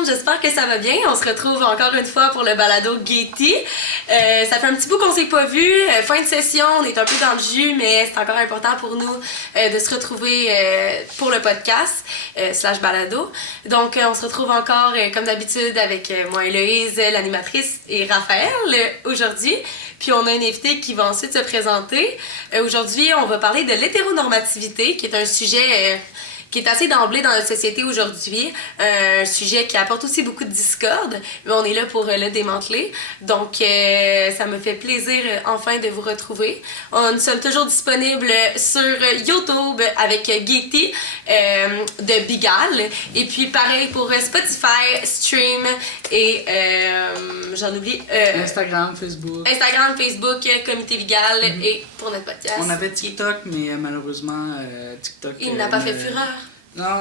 monde, j'espère que ça va bien. On se retrouve encore une fois pour le balado Gaieté. Ça fait un petit bout qu'on s'est pas vu. Fin de session, on est un peu dans le jus, mais c'est encore important pour nous de se retrouver pour le podcast / balado. Donc, on se retrouve encore comme d'habitude avec moi, Héloïse, l'animatrice, et Raphaël aujourd'hui. Puis on a un invité qui va ensuite se présenter. Aujourd'hui, on va parler de l'hétéronormativité, qui est un sujet qui est assez d'emblée dans notre société aujourd'hui. Un sujet qui apporte aussi beaucoup de discorde, mais on est là pour le démanteler. Donc, ça me fait plaisir enfin de vous retrouver. Nous sommes toujours disponibles sur YouTube avec Gaieté de Bigal. Et puis, pareil pour Spotify, Stream et j'en oublie. Instagram, Facebook. Instagram, Facebook, Comité Bigal et pour notre podcast. On avait TikTok, mais malheureusement, TikTok... Il n'a pas fait fureur. Non,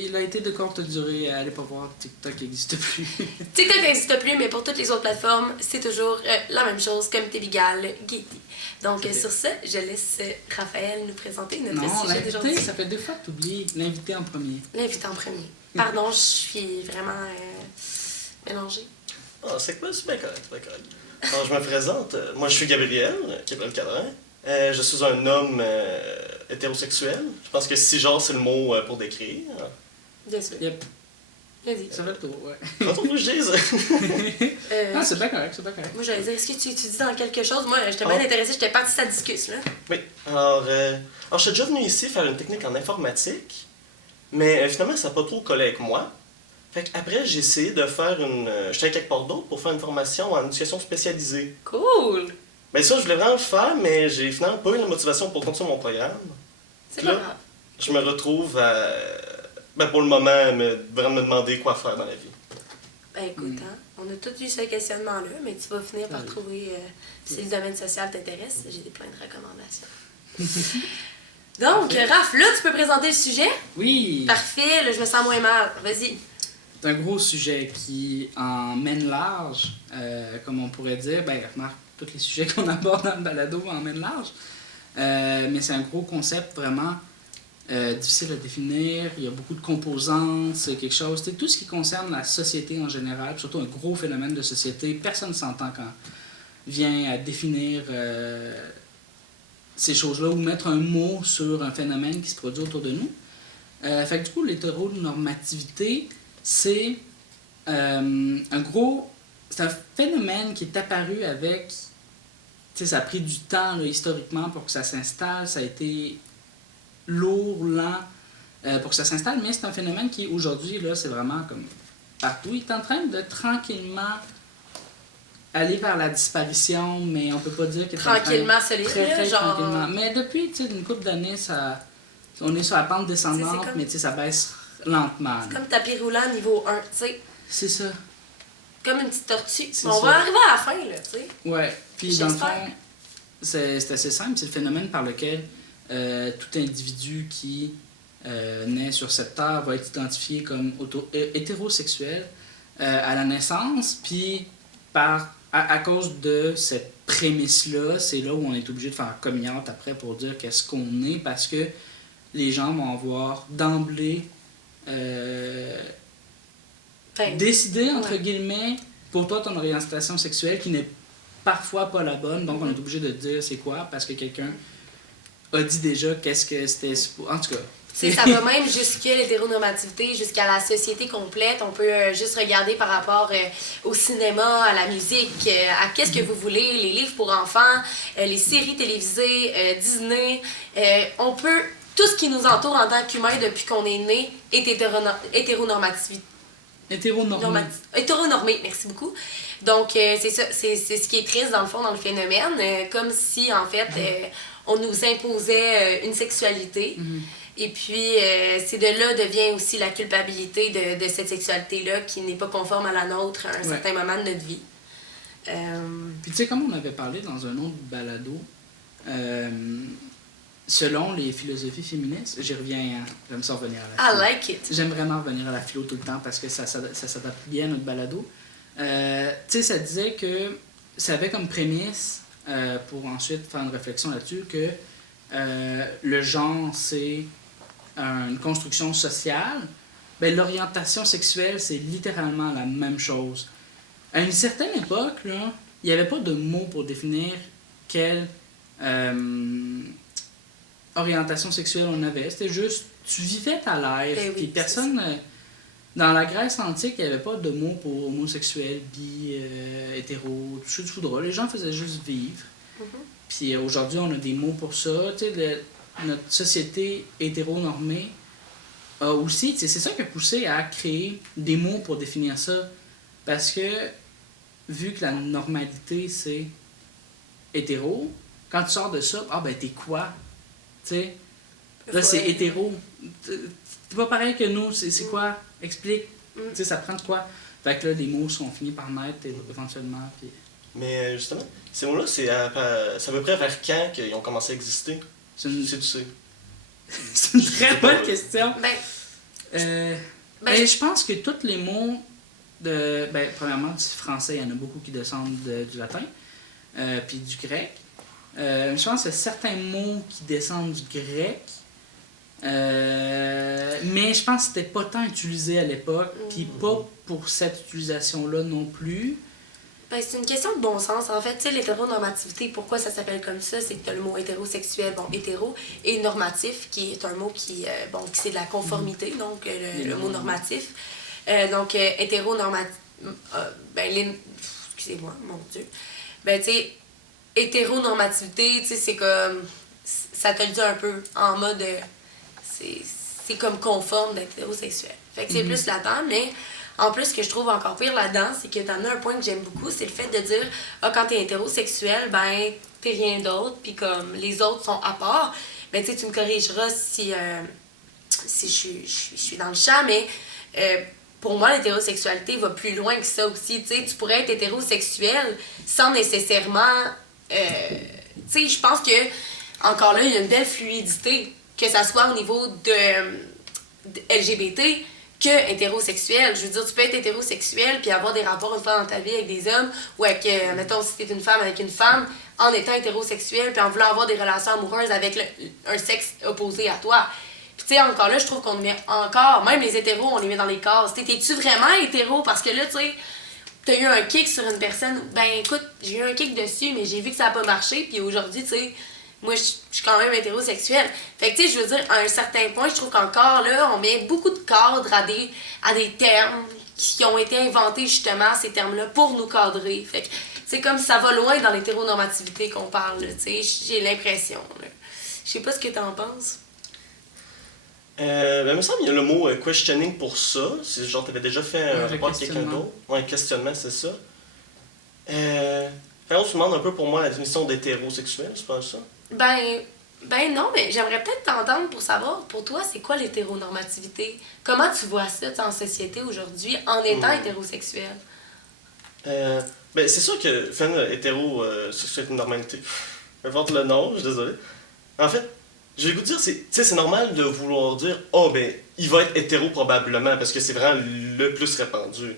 il a été de courte durée. Allez pas voir, TikTok n'existe plus. TikTok n'existe plus, mais pour toutes les autres plateformes, c'est toujours la même chose, Comité Bigal, Gaieté. Donc, sur ce, je laisse Raphaël nous présenter notre sujet d'aujourd'hui. Ça fait 2 fois que tu oublies l'invité en premier. L'invité en premier. Pardon, je suis vraiment mélangée. Ah, c'est quoi? C'est bien correct, c'est bien correct. Alors, je me présente. Moi, je suis Gabriel Cadrin. Je suis un homme hétérosexuel. Je pense que cisgenre, c'est le mot pour décrire. Bien sûr. Yep. Vas-y. Ça fait le tour, ouais. Quand on je dise. Non, c'est bien correct, c'est bien correct. Moi, j'allais dire, est-ce que tu dis dans quelque chose? Moi, j'étais bien intéressée, j'étais partie de sa discussion, là. Oui. Alors, je suis déjà venu ici faire une technique en informatique, mais finalement, ça n'a pas trop collé avec moi. Fait qu'après, j'ai essayé de faire une... J'étais quelque part d'autre pour faire une formation en éducation spécialisée. Cool! Ben ça, je voulais vraiment le faire, mais j'ai finalement pas eu la motivation pour continuer mon programme. C'est pas grave. Je me retrouve à... pour le moment, vraiment me demander quoi faire dans la vie. Ben écoute, on a tous eu ce questionnement-là, mais tu vas finir par trouver, si le domaine social t'intéresse, j'ai plein de recommandations. Donc, Raph, là, tu peux présenter le sujet? Oui! Parfait, là, je me sens moins mal. Vas-y. C'est un gros sujet qui en mène large, comme on pourrait dire. Ben, remarque, tous les sujets qu'on aborde dans le balado en mènent large. Mais c'est un gros concept vraiment difficile à définir. Il y a beaucoup de composantes, c'est quelque chose. C'est tout ce qui concerne la société en général, surtout un gros phénomène de société. Personne ne s'entend quand vient à définir ces choses-là ou mettre un mot sur un phénomène qui se produit autour de nous. Fait que du coup, l'hétéronormativité, c'est c'est un phénomène qui est apparu avec... Tu sais, ça a pris du temps là, historiquement pour que ça s'installe. Ça a été lourd, lent pour que ça s'installe. Mais c'est un phénomène qui, aujourd'hui, là, c'est vraiment comme partout. Il est en train de tranquillement aller vers la disparition, mais on peut pas dire qu'il est tranquillement, c'est très genre... tranquillement. Mais depuis, tu sais, une couple d'années, on est sur la pente descendante, mais tu sais, ça baisse lentement. C'est comme tapis roulant niveau 1, tu sais. C'est ça. Comme une petite tortue. C'est On ça. va arriver à la fin, là, tu sais. Ouais. Puis dans le fond, J'espère. c'est assez simple. C'est le phénomène par lequel tout individu qui naît sur cette terre va être identifié comme hétérosexuel à la naissance. Puis à cause de cette prémisse-là, c'est là où on est obligé de faire coming out après pour dire qu'est-ce qu'on est, parce que les gens vont avoir d'emblée décider, entre guillemets, pour toi, ton orientation sexuelle qui n'est parfois pas la bonne. Donc, on est obligé de dire c'est quoi, parce que quelqu'un a dit déjà qu'est-ce que c'était. En tout cas. Ça va même jusqu'à l'hétéronormativité, jusqu'à la société complète. On peut juste regarder par rapport au cinéma, à la musique, à qu'est-ce que vous voulez, les livres pour enfants, les séries télévisées, Disney. On peut... Tout ce qui nous entoure en tant qu'humain depuis qu'on est né est hétéronormatif. Hétéronormé, merci beaucoup. Donc, c'est ça, c'est ce qui est triste dans le fond, dans le phénomène, comme si, en fait, on nous imposait une sexualité. Et puis, c'est de là devient aussi la culpabilité de cette sexualité-là qui n'est pas conforme à la nôtre à un certain moment de notre vie. Puis, tu sais, comme on avait parlé dans un autre balado, selon les philosophies féministes, j'aime ça revenir à la philo. I like it. J'aime vraiment revenir à la philo tout le temps parce que ça s'adapte bien à notre balado. Tu sais, ça disait que ça avait comme prémisse, pour ensuite faire une réflexion là-dessus, que le genre, c'est une construction sociale ben, l'orientation sexuelle, c'est littéralement la même chose. À une certaine époque, là, il n'y avait pas de mots pour définir quelle orientation sexuelle on avait. C'était juste, tu vivais ta life. Ben oui, Puis personne... dans la Grèce antique, il n'y avait pas de mots pour homosexuel, bi, hétéro, tout ce que tu voudras. Les gens faisaient juste vivre. Puis aujourd'hui, on a des mots pour ça. Tu sais, notre société hétéronormée a aussi... C'est ça qui a poussé à créer des mots pour définir ça. Parce que, vu que la normalité, c'est hétéro, quand tu sors de ça, ah ben t'es quoi? Tu sais, là c'est hétéro. T'es pas pareil que nous, c'est quoi? Explique. Tu sais, ça prend de quoi? Fait que là, les mots sont finis par naître éventuellement. Puis... Mais justement, ces mots-là, c'est à peu près vers quand qu'ils ont commencé à exister? C'est une, Si tu sais. c'est une très bonne question. Ben, Je pense que tous les mots premièrement, du français, il y en a beaucoup qui descendent du latin, puis du grec. Je pense qu'il y a certains mots qui descendent du grec, mais je pense que c'était pas tant utilisé à l'époque, puis pas pour cette utilisation-là non plus. Ben, c'est une question de bon sens. En fait, tu sais, l'hétéronormativité, pourquoi ça s'appelle comme ça? C'est que tu as le mot hétérosexuel, bon, hétéro, et normatif, qui est un mot qui c'est de la conformité, donc le mot normatif. Donc, hétéronormatif... excusez-moi, mon Dieu. Ben, tu sais, hétéronormativité, tu sais, c'est comme... Ça te le dit un peu, en mode... c'est comme conforme d'être hétérosexuel. Fait que c'est plus là-dedans, mais... En plus, ce que je trouve encore pire là-dedans, c'est que t'as amené un point que j'aime beaucoup, c'est le fait de dire « Ah, quand t'es hétérosexuel, ben, t'es rien d'autre, puis comme les autres sont à part. » Ben, tu sais, tu me corrigeras si je suis dans le champ, mais pour moi, l'hétérosexualité va plus loin que ça aussi. Tu sais, tu pourrais être hétérosexuel sans nécessairement... tu sais, je pense que, encore là, il y a une belle fluidité, que ça soit au niveau de LGBT, que hétérosexuel. Je veux dire, tu peux être hétérosexuel puis avoir des rapports une fois dans ta vie avec des hommes ou avec, mettons, si t'es une femme avec une femme, en étant hétérosexuel puis en voulant avoir des relations amoureuses avec un sexe opposé à toi. Puis tu sais, encore là, je trouve qu'on met encore, même les hétéros, on les met dans les cases. T'es-tu vraiment hétéro? Parce que là, tu sais, t'as eu un kick sur une personne, ben écoute, j'ai eu un kick dessus, mais j'ai vu que ça a pas marché, puis aujourd'hui, tu sais, moi, je suis quand même hétérosexuelle. Fait que, tu sais, je veux dire, à un certain point, je trouve qu'encore, là, on met beaucoup de cadres à des termes qui ont été inventés, justement, ces termes-là, pour nous cadrer. Fait que, c'est comme ça va loin dans l'hétéronormativité qu'on parle, tu sais, j'ai l'impression, là. Je sais pas ce que t'en penses. Il me semble qu'il y a le mot questioning pour ça. C'est genre, t'avais déjà fait un rapport avec quelqu'un d'autre. Ouais, un questionnement, c'est ça. On se demande un peu pour moi la définition d'hétérosexuel, c'est pas ça? Ben non, mais j'aimerais peut-être t'entendre pour savoir, pour toi, c'est quoi l'hétéronormativité? Comment tu vois ça en société aujourd'hui en étant hétérosexuel? C'est sûr que faire hétéro, c'est une normalité. Peu importe le nom, je suis désolé. En fait, je vais vous dire, c'est normal de vouloir dire « Oh, ben, il va être hétéro probablement » parce que c'est vraiment le plus répandu.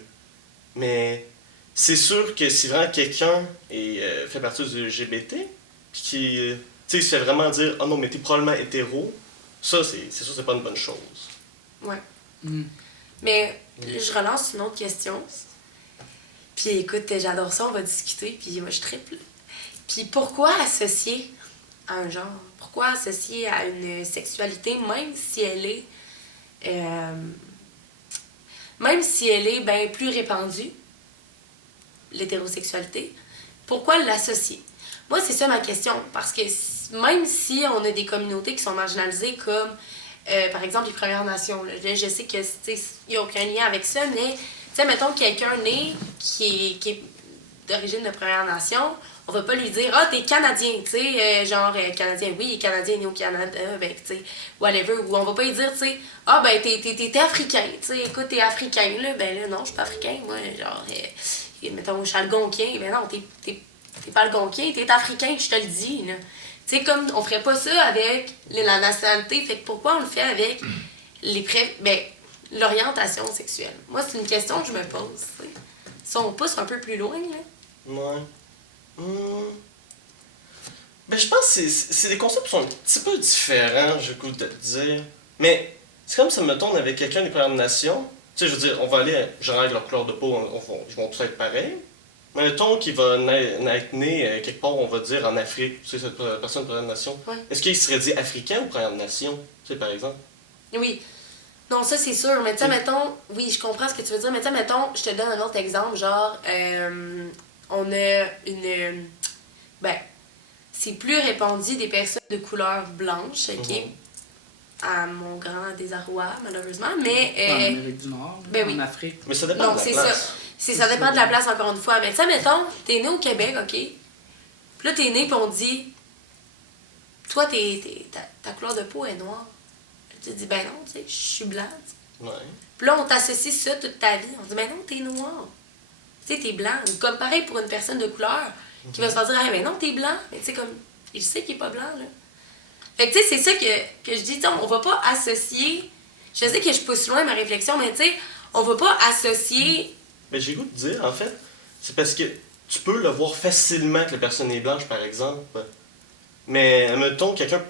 Mais c'est sûr que si vraiment quelqu'un fait partie du LGBT, puis qui se fait vraiment dire « Oh non, mais t'es probablement hétéro », ça, c'est sûr, c'est pas une bonne chose. Ouais. Mais je relance une autre question. Puis écoute, j'adore ça, on va discuter, puis moi je triple. Puis pourquoi associer à un genre? Pourquoi associer à une sexualité, même si elle est bien plus répandue, l'hétérosexualité, pourquoi l'associer? Moi, c'est ça ma question, parce que même si on a des communautés qui sont marginalisées comme, par exemple, les Premières Nations, là, je sais que il n'y a aucun lien avec ça, mais, tu sais, mettons quelqu'un né qui est d'origine de Première Nation, on va pas lui dire « Ah, t'es Canadien, tu sais, Canadien, oui, Canadien né au Canada, ben, tu sais, whatever. » Ou on va pas lui dire, tu sais « Ah, ben, t'es Africain, tu sais, écoute, t'es Africain, là. » Ben là, non, je suis pas Africain, moi, genre, mettons, je suis algonquin. Ben non, t'es pas algonquin, t'es Africain, je te le dis, là. Tu sais, comme, on ferait pas ça avec la nationalité, fait que pourquoi on le fait avec l'orientation sexuelle? Moi, c'est une question que je me pose, tu sais. Si on pousse un peu plus loin, là. Ouais. Ben, je pense que c'est des concepts qui sont un petit peu différents, j'ai le goût de te dire. Mais C'est comme ça, mettons, avec quelqu'un des Premières Nations. Tu sais, je veux dire, on va aller, genre, avec leur couleur de peau, ils vont tous être pareils. Mais mettons qu'il va être né quelque part, on va dire, en Afrique. Tu sais, cette personne de Première Nation. Ouais. Est-ce qu'il serait dit africain ou Première Nation? Tu sais, par exemple. Oui. Non, ça c'est sûr. Mais tu sais, mettons, oui, je comprends ce que tu veux dire. Mais tu sais, mettons, je te donne un autre exemple. Genre, on a une. Ben, c'est plus répandu des personnes de couleur blanche, ok? À mon grand désarroi, malheureusement. Mais. En Amérique du Nord, ben en oui. Afrique. Mais ça dépend Non, de la c'est place. ça dépend de la place, encore une fois. Mais tu sais, mettons, t'es né au Québec, ok? Puis là, t'es né, puis on dit, toi, ta couleur de peau est noire. Tu te dis, ben non, tu sais, je suis blanc. Tu sais. Ouais. Puis là, on t'associe ça toute ta vie. On dit, ben non, t'es noir. Tu sais, t'es blanc. Ou comme pareil pour une personne de couleur qui va se faire dire, ah, ben non, t'es blanc. Mais tu sais, comme, il sait qu'il est pas blanc, là. Fait que tu sais, c'est ça que je dis, tu sais, on va pas associer. Je sais que je pousse loin ma réflexion, mais tu sais, on va pas associer. Mais j'ai le goût de dire, en fait, c'est parce que tu peux le voir facilement que la personne est blanche, par exemple. Mais, admettons, quelqu'un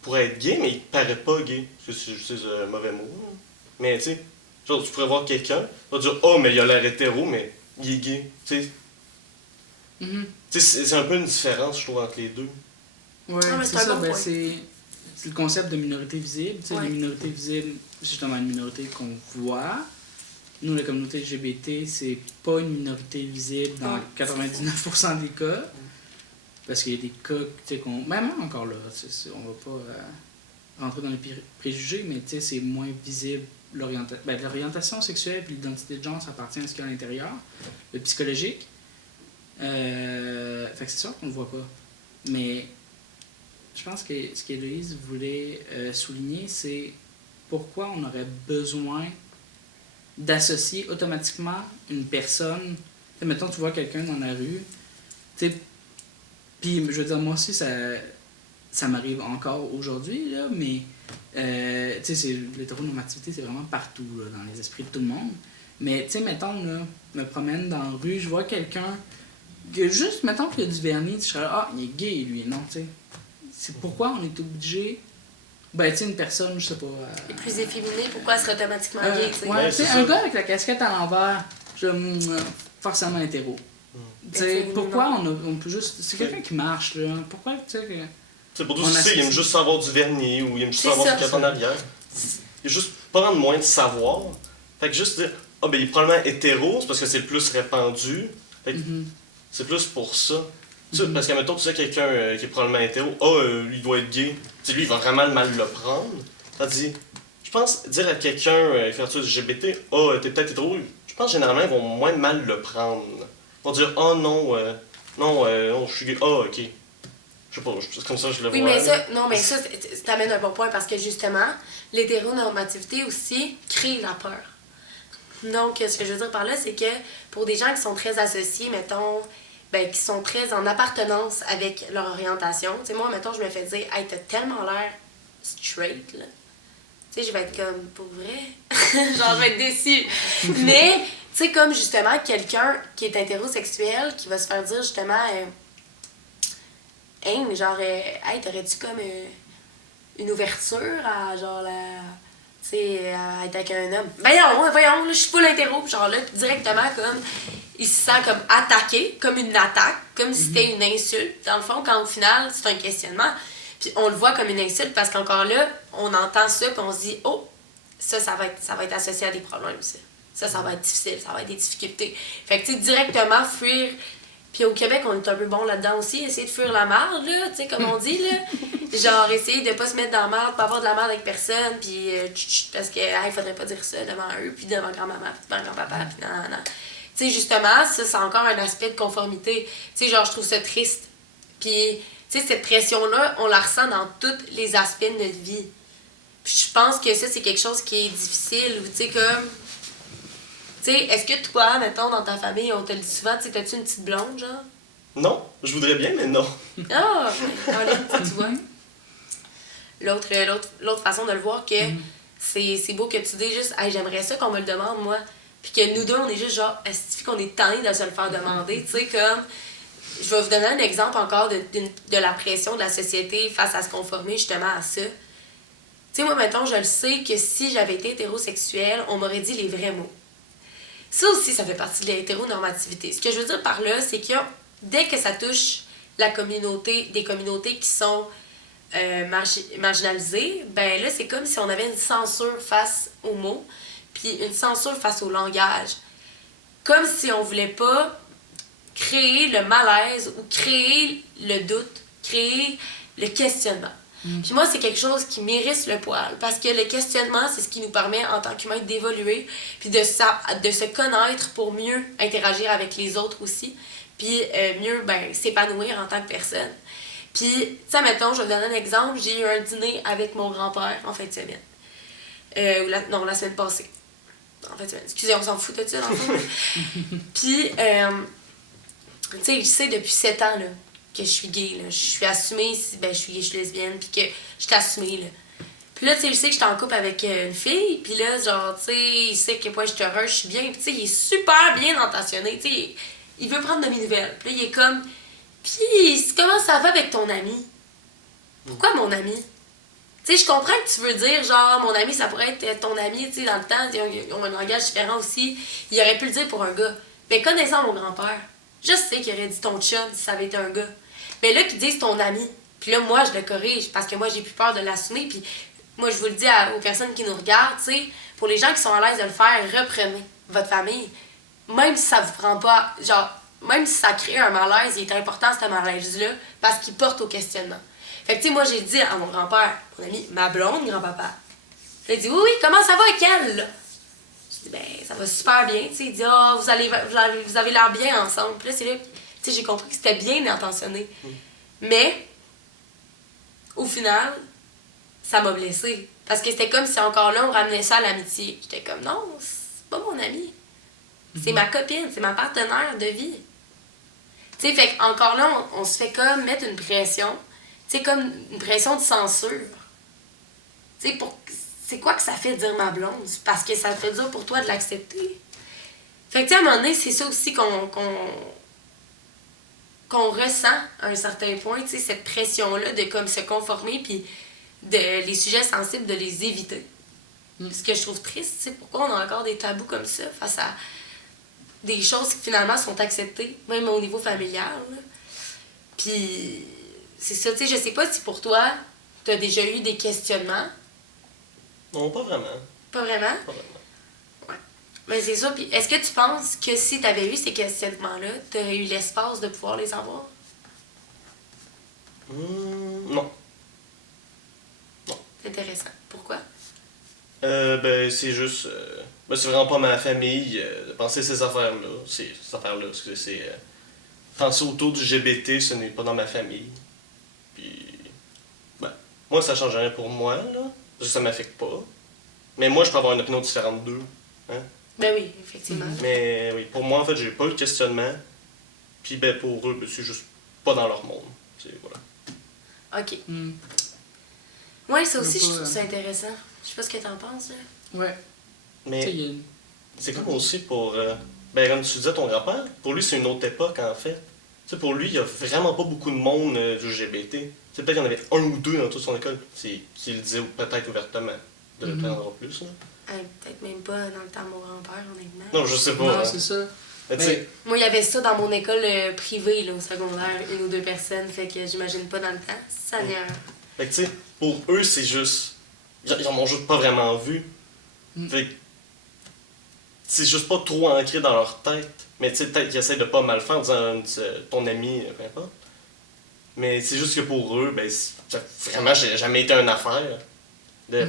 pourrait être gay, mais il paraît pas gay. C'est un mauvais mot. Là. Mais, tu sais, genre, tu pourrais voir quelqu'un, tu vas dire, oh, mais il a l'air hétéro, mais il est gay. Tu sais, c'est un peu une différence, je trouve, entre les deux. Ouais, Ah, mais c'est c'est un ça. bon Ben, point. c'est le concept de minorité visible. Tu sais, Ouais. les minorités visibles, c'est justement une minorité qu'on voit. Nous, la communauté LGBT, c'est pas une minorité visible dans Ouais. 99% des cas. Parce qu'il y a des cas, tu sais, qu'on. Même encore là, on va pas rentrer dans les préjugés, mais tu sais, c'est moins visible. L'orientation sexuelle et l'identité de genre, ça appartient à ce qu'il y a à l'intérieur. Le psychologique. Fait que c'est sûr qu'on le voit pas. Mais je pense que ce qu'Héloïse voulait souligner, c'est pourquoi on aurait besoin d'associer automatiquement une personne. T'sais, mettons, tu vois quelqu'un dans la rue, puis je veux dire, moi aussi, ça m'arrive encore aujourd'hui, là, mais l'hétéronormativité, c'est vraiment partout, là, dans les esprits de tout le monde. Mais, tu sais, mettons, là, me promène dans la rue, je vois quelqu'un, que juste, mettons qu'il y a du vernis, je serais là, ah, il est gay, lui, non, tu sais. C'est pourquoi on est obligé. Ben, tu sais, une personne, je sais pas. Les plus efféminés, pourquoi elle serait automatiquement gay, tu sais? Ouais, tu sais, c'est un ça. gars avec la casquette à l'envers, forcément hétéro. Tu sais, Féminin. pourquoi on peut juste. C'est quelqu'un qui marche, là. Pourquoi, tu sais, que. C'est pour tout On ça, il aime associe. juste savoir du vernis ou il aime juste C'est savoir ça. ce qu'il y a en arrière. Il a juste pas rendre moins de savoir. Fait que juste dire, ah ben il est probablement hétéro, c'est parce que c'est le plus répandu. Fait que c'est plus pour ça. Tu sais, parce qu'à mettons, tu sais quelqu'un qui est probablement hétéro, il doit être gay. Tu sais, lui, il va vraiment mal le prendre. Tandis, je pense, dire à quelqu'un, faire ça du LGBT, t'es peut-être hétéro, je pense généralement, ils vont moins mal le prendre. Ils vont dire, non, je suis gay, ok. Je sais pas, c'est comme ça que je le Oui, vois. mais là. ça, non, mais ça, t'amènes un bon point parce que justement, l'hétéronormativité aussi crée la peur. Donc, ce que je veux dire par là, c'est que pour des gens qui sont très associés, mettons, ben, qui sont très en appartenance avec leur orientation, tu sais, moi, mettons, je me fais dire, hey, t'as tellement l'air straight, là. Tu sais, je vais être comme, pour vrai? Genre, je vais être déçue. Mais, tu sais, comme justement, quelqu'un qui est hétérosexuel, qui va se faire dire justement, hey, mais genre, hey, t'aurais-tu comme une ouverture à, genre, tu sais, à être avec un homme? Voyons, là, je suis pas l'interro. Genre, là, directement, comme, il se sent comme attaqué, comme une attaque, comme si c'était une insulte, dans le fond, quand au final, c'est un questionnement. Puis on le voit comme une insulte parce qu'encore là, on entend ça, puis on se dit, oh, ça va être associé à des problèmes, ça. Ça va être difficile, ça va être des difficultés. Fait que, tu sais, directement, fuir. Puis au Québec, on est un peu bon là-dedans aussi, essayer de fuir la merde, là, tu sais, comme on dit, là. Genre, essayer de pas se mettre dans la merde, pas avoir de la merde avec personne, puis parce que, il faudrait pas dire ça devant eux, puis devant grand-maman, puis devant grand-papa, puis non. Tu sais, justement, ça, c'est encore un aspect de conformité. Tu sais, genre, je trouve ça triste. Puis, tu sais, cette pression-là, on la ressent dans tous les aspects de notre vie. Puis je pense que ça, c'est quelque chose qui est difficile, ou tu sais, comme... Tu sais, est-ce que toi, mettons, dans ta famille, on te le dit souvent, tu sais, t'as-tu une petite blonde, genre? Non, je voudrais bien, mais non. Ah! Tu vois? L'autre façon de le voir, que c'est beau que tu dis juste, hey, j'aimerais ça qu'on me le demande, moi. Puis que nous deux, on est juste genre, est-ce qu'on est tanné de se le faire demander? Tu sais, comme. Je vais vous donner un exemple encore de la pression de la société face à se conformer justement à ça. Tu Tu sais, moi, mettons, je le sais que si j'avais été hétérosexuelle, on m'aurait dit les vrais mots. Ça aussi, ça fait partie de l'hétéronormativité. Ce que je veux dire par là, c'est que dès que ça touche la communauté, des communautés qui sont marginalisées, ben là, c'est comme si on avait une censure face aux mots, puis une censure face au langage. Comme si on voulait pas créer le malaise ou créer le doute, créer le questionnement. Puis moi, c'est quelque chose qui m'irrisse le poil, parce que le questionnement, c'est ce qui nous permet, en tant qu'humain, d'évoluer, puis de se connaître pour mieux interagir avec les autres aussi, puis mieux s'épanouir en tant que personne. Puis, tu sais, mettons, je vais vous donner un exemple, j'ai eu un dîner avec mon grand-père en fin de semaine. La semaine passée. En fait, excusez, on s'en fout de ça, dans le fond. Puis, tu sais, il sait depuis 7 ans, là, que je suis gay, là. Je suis assumée, je suis gay, je suis lesbienne, puis que je suis assumée, là. Puis là, tu sais, il sait que je suis en couple avec une fille, puis là, genre, tu sais, il sait que moi, je suis heureuse, je suis bien, puis tu sais, il est super bien intentionné, tu sais, il veut prendre de mes nouvelles. Puis là, il est comme, puis comment ça va avec ton ami? Pourquoi mon ami? Tu sais, je comprends que tu veux dire, genre, mon ami, ça pourrait être ton ami, tu sais, dans le temps, ils ont un langage différent aussi. Il aurait pu le dire pour un gars. Mais connaissant mon grand-père, je sais qu'il aurait dit ton chum si ça avait été un gars. Mais là, qu'ils disent ton ami. Puis là, moi, je le corrige parce que moi, j'ai plus peur de l'assumer. Puis moi, je vous le dis aux personnes qui nous regardent, tu sais, pour les gens qui sont à l'aise de le faire, reprenez votre famille. Même si ça vous prend pas, genre, même si ça crée un malaise, il est important ce malaise-là parce qu'il porte au questionnement. Fait que, tu sais, moi, j'ai dit à mon grand-père, mon ami, ma blonde, grand-papa, il a dit, oui, comment ça va avec elle, là? Je dis, ben, ça va super bien, tu sais. Il dit, vous avez l'air bien ensemble. Puis là, c'est là, tu sais, j'ai compris que c'était bien intentionné. Mais, au final, ça m'a blessée. Parce que c'était comme si encore là, on ramenait ça à l'amitié. J'étais comme, non, c'est pas mon ami. C'est ma copine, c'est ma partenaire de vie. Tu sais, fait qu'encore là, on se fait comme mettre une pression. Tu sais, comme une pression de censure. Tu sais, c'est quoi que ça fait dire ma blonde? Parce que ça fait dur pour toi de l'accepter. Fait que, tu sais, à un moment donné, c'est ça aussi qu'on ressent à un certain point, tu sais, cette pression-là de comme se conformer, puis de les sujets sensibles, de les éviter. Ce que je trouve triste, c'est pourquoi on a encore des tabous comme ça face à des choses qui finalement sont acceptées, même au niveau familial. Là. Puis, c'est ça, tu sais, je sais pas si pour toi, tu as déjà eu des questionnements. Non, pas vraiment. Pas vraiment? Pas vraiment. Ouais. Mais c'est ça, puis est-ce que tu penses que si tu avais eu ces questionnements-là, tu aurais eu l'espace de pouvoir les avoir? Non. C'est intéressant. Pourquoi? C'est juste... c'est vraiment pas ma famille de penser ces affaires-là. Ces affaires-là, parce que c'est... penser autour du LGBT, ce n'est pas dans ma famille. Puis... moi, ça change rien pour moi, là. Ça m'affecte pas. Mais moi, je peux avoir une opinion différente d'eux. Hein? Ben oui, effectivement. Mais oui, pour moi, en fait, j'ai pas le questionnement. Puis pour eux, c'est juste pas dans leur monde. Voilà. OK. Ouais, ça aussi, je trouve ça intéressant. Je sais pas ce que t'en penses, là. Ouais. Mais c'est comme aussi pour... comme tu disais, ton grand-père, pour lui, c'est une autre époque, en fait. Tu sais, pour lui, il y a vraiment pas beaucoup de monde du LGBT. C'est peut-être qu'il y en avait un ou deux dans toute son école qui le disaient peut-être ouvertement. De le prendre en plus, là. Peut-être même pas dans le temps de mon grand-père, honnêtement. Non, je sais pas. Non, hein. c'est ça. Moi, il y avait ça dans mon école privée, là, au secondaire, 1 ou 2 personnes, fait que j'imagine pas dans le temps. Ça n'est Fait que, tu sais, pour eux, c'est juste... Ils en ont juste pas vraiment vu. Fait que... c'est juste pas trop ancré dans leur tête. Mais tu sais, peut-être qu'ils essaient de pas mal faire en disant ton ami, peu importe. Mais c'est juste que pour eux, vraiment, j'ai jamais été une affaire de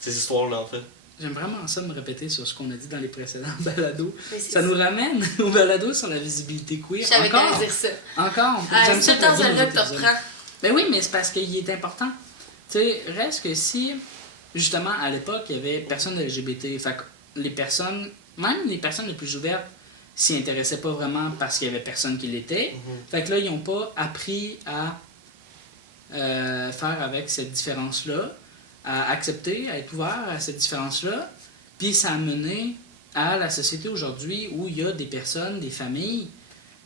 ces histoires-là, en fait. J'aime vraiment ça me répéter sur ce qu'on a dit dans les précédents balados. Ça ça. nous ramène au balado sur la visibilité queer. J'avais qu'à dire ça. Encore. C'est tout le temps celle-là que tu reprends. Ben oui, mais c'est parce qu'il est important. Tu sais, reste que si, justement, à l'époque, il y avait personne de LGBT, fait que les personnes, même les personnes les plus ouvertes, s'y intéressaient pas vraiment parce qu'il y avait personne qui l'était. Fait que là, ils n'ont pas appris à faire avec cette différence-là, à accepter, à être ouvert à cette différence-là. Puis ça a mené à la société aujourd'hui où il y a des personnes, des familles,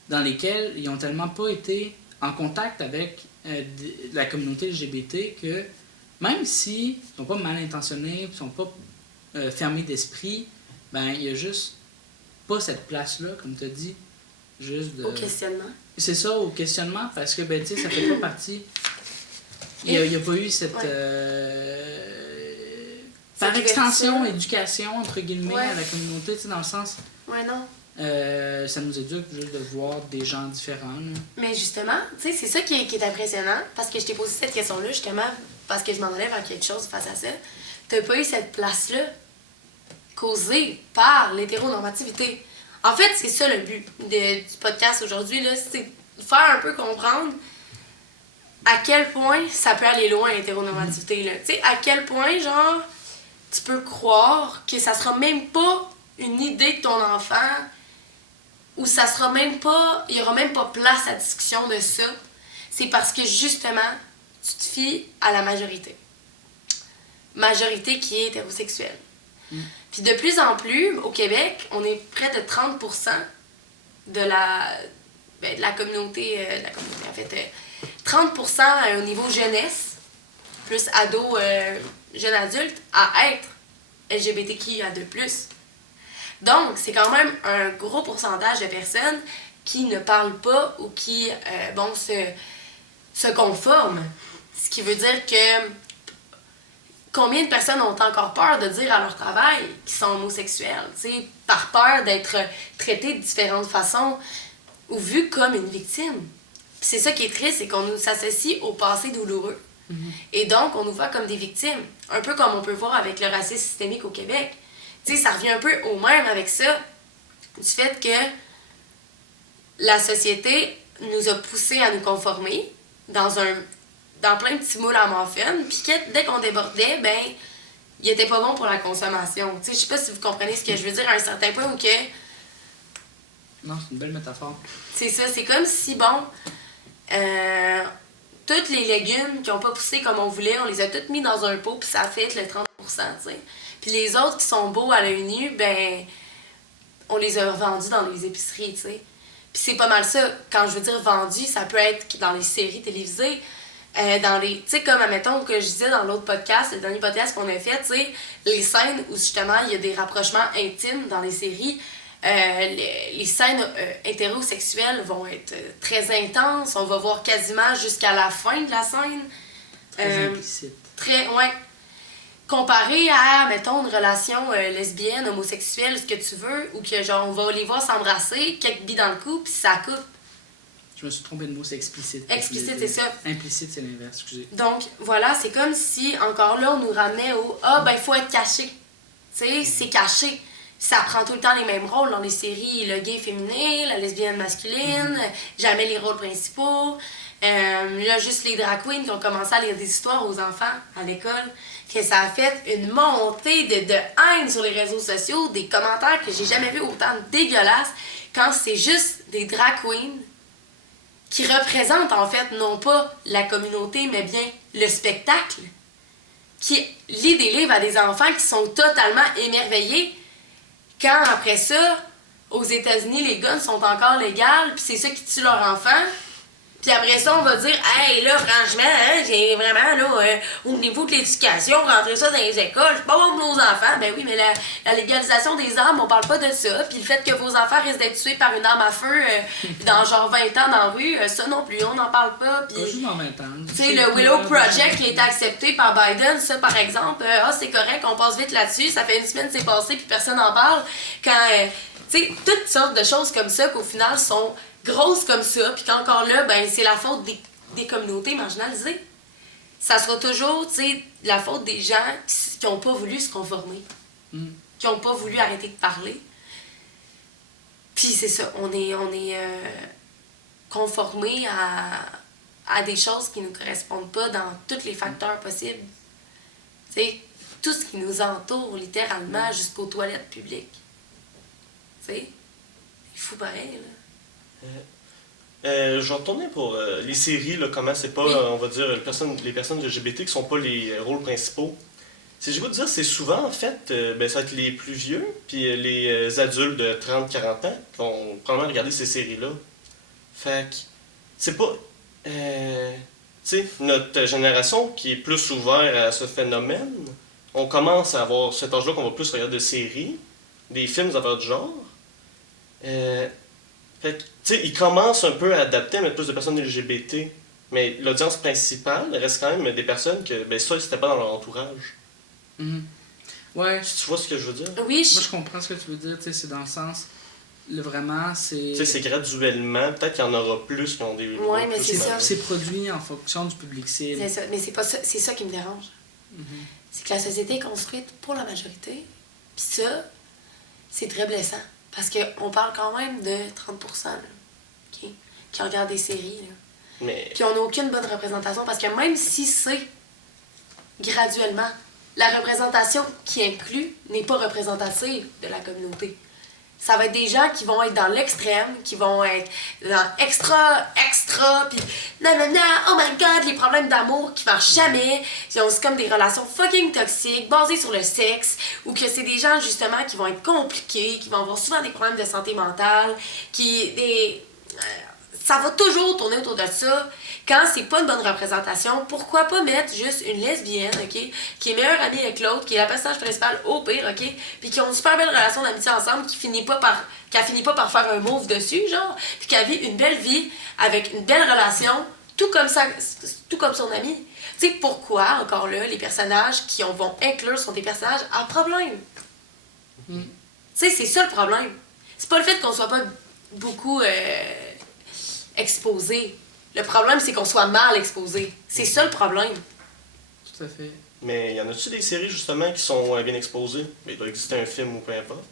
dans lesquelles ils n'ont tellement pas été en contact avec la communauté LGBT que même s'ils sont pas mal intentionnés, sont pas fermés d'esprit, ben il y a juste pas cette place-là, comme tu as dit, juste de... Au questionnement. C'est ça, au questionnement, parce que, ben, tu sais, ça fait pas partie... Il y a pas eu cette... par extension, éducation, entre guillemets, à la communauté, tu sais, dans le sens... Ouais, non. Ça nous éduque juste de voir des gens différents. Là. Mais justement, tu sais, c'est ça qui est impressionnant, parce que je t'ai posé cette question-là, justement, parce que je m'en allais vers quelque chose face à ça. T'as pas eu cette place-là causée par l'hétéronormativité. En fait, c'est ça le but du podcast aujourd'hui, là, c'est faire un peu comprendre à quel point ça peut aller loin, l'hétéronormativité, là. Tu sais, à quel point, genre, tu peux croire que ça sera même pas une idée de ton enfant, ou ça sera même pas, il y aura même pas place à discussion de ça. C'est parce que, justement, tu te fies à la majorité. Majorité qui est hétérosexuelle. Puis de plus en plus, au Québec, on est près de 30% de la communauté, en fait, 30% au niveau jeunesse, plus ado, jeune adulte, à être LGBTQIA2+. Donc, c'est quand même un gros pourcentage de personnes qui ne parlent pas ou qui, se conforment. Ce qui veut dire que combien de personnes ont encore peur de dire à leur travail qu'ils sont homosexuels, t'sais, par peur d'être traités de différentes façons ou vus comme une victime. Puis c'est ça qui est triste, c'est qu'on nous associe au passé douloureux. Et donc, on nous voit comme des victimes. Un peu comme on peut voir avec le racisme systémique au Québec. Tu sais, ça revient un peu au même avec ça, du fait que la société nous a poussés à nous conformer dans plein de petits moules à muffins, puis que dès qu'on débordait, ben, il était pas bon pour la consommation. Tu sais, je sais pas si vous comprenez ce que je veux dire à un certain point où que... Non, c'est une belle métaphore. C'est ça, c'est comme si, bon, tous les légumes qui ont pas poussé comme on voulait, on les a tous mis dans un pot, puis ça a fait le 30%, tu sais. Puis les autres qui sont beaux à l'œil nu, ben, on les a vendus dans les épiceries, tu sais. Puis c'est pas mal ça. Quand je veux dire vendu, ça peut être dans les séries télévisées, dans les... Tu sais, comme, admettons, que je disais dans l'autre podcast, le dernier podcast qu'on a fait, tu sais, les scènes où, justement, il y a des rapprochements intimes dans les séries, les scènes hétérosexuelles vont être très intenses. On va voir quasiment jusqu'à la fin de la scène. Très implicite. Ouais. Comparé à, mettons, une relation lesbienne, homosexuelle, ce que tu veux, ou que, genre, on va les voir s'embrasser, quelques billes dans le cou, puis ça coupe. Je me suis trompé de mot, c'est explicite. Explicite, c'est ça. Implicite, c'est l'inverse, excusez. Donc, voilà, c'est comme si, encore là, on nous ramenait au « Ah, ben, il faut être caché. » Tu sais, c'est caché. Ça prend tout le temps les mêmes rôles dans les séries, le gay féminin, la lesbienne masculine, jamais les rôles principaux. Là, juste les drag queens qui ont commencé à lire des histoires aux enfants à l'école, que ça a fait une montée de haine sur les réseaux sociaux, des commentaires que j'ai jamais vu autant dégueulasses, quand c'est juste des drag queens qui représentent en fait non pas la communauté, mais bien le spectacle, qui lit des livres à des enfants qui sont totalement émerveillés, quand après ça, aux États-Unis, les guns sont encore légales, puis c'est ça qui tue leurs enfants. Puis après ça, on va dire « Hey, là, franchement, hein, j'ai vraiment, là, au niveau de l'éducation, rentrer ça dans les écoles, c'est pas bon pour nos enfants. » Ben oui, mais la légalisation des armes, on parle pas de ça. Puis le fait que vos enfants risquent d'être tués par une arme à feu dans genre 20 ans dans la rue, ça non plus, on n'en parle pas. Puis, pas juste dans 20 ans. Tu sais, le Willow Project qui a été accepté par Biden, ça, par exemple, c'est correct, on passe vite là-dessus, ça fait une semaine c'est passé, puis personne n'en parle. Quand, tu sais, toutes sortes de choses comme ça qu'au final sont grosses comme ça, puis qu'encore là, ben, c'est la faute des communautés marginalisées. Ça sera toujours, tu sais, la faute des gens qui n'ont pas voulu se conformer, qui n'ont pas voulu arrêter de parler. Puis c'est ça, on est conformé à des choses qui ne nous correspondent pas dans tous les facteurs possibles. Tu sais, tout ce qui nous entoure, littéralement, jusqu'aux toilettes publiques. Tu sais, il faut pareil, là. Je vais retourner pour les séries, là, comment c'est pas, Oui. on va dire, les personnes LGBT qui sont pas les rôles principaux. Si je veux dire, c'est souvent, en fait, ça va être les plus vieux, puis les adultes de 30-40 ans qui vont probablement regarder ces séries-là. Fait que, c'est pas... tu sais, notre génération qui est plus ouverte à ce phénomène, on commence à avoir cet âge-là qu'on va plus regarder des séries, des films d'affaires du genre. Fait que, tu sais, ils commencent un peu à adapter, à mettre plus de personnes LGBT. Mais l'audience principale reste quand même des personnes que, ben ça, c'était pas dans leur entourage. Mhm. Ouais. Tu vois ce que je veux dire? Oui, Moi, je comprends ce que tu veux dire. Tu sais, c'est dans le sens. Vraiment, c'est. Tu sais, c'est graduellement. Peut-être qu'il y en aura plus qui ont des. Ouais, mais plus c'est ça. malades. C'est produit en fonction du public cible. c'est ça. Mais c'est pas ça, c'est ça qui me dérange. Mhm. C'est que la société est construite pour la majorité. Puis ça, c'est très blessant. Parce qu'on parle quand même de 30% là, qui regardent des séries. Là. Mais. Puis on n'a aucune bonne représentation. Parce que même si c'est graduellement, la représentation qui inclut n'est pas représentative de la communauté. Ça va être des gens qui vont être dans l'extrême, qui vont être dans extra, puis nanana, oh my god, les problèmes d'amour qui marchent jamais. C'est comme des relations fucking toxiques, basées sur le sexe, ou que c'est des gens justement qui vont être compliqués, qui vont avoir souvent des problèmes de santé mentale, ça va toujours tourner autour de ça. Quand c'est pas une bonne représentation, pourquoi pas mettre juste une lesbienne, OK, qui est meilleure amie avec l'autre, qui est la personnage principale au pire, OK, puis qui ont une super belle relation d'amitié ensemble, qui finit pas par faire un move dessus, genre, puis qui a vécu une belle vie avec une belle relation, tout comme son ami. Tu sais, pourquoi, encore là, les personnages qui vont inclure sont des personnages à problème? Mm. Tu sais, c'est ça le problème. C'est pas le fait qu'on soit pas beaucoup exposé. Le problème, c'est qu'on soit mal exposé. C'est ça le problème. Tout à fait. Mais y en a-tu des séries justement qui sont bien exposées? Mais il doit exister un film ou peu importe.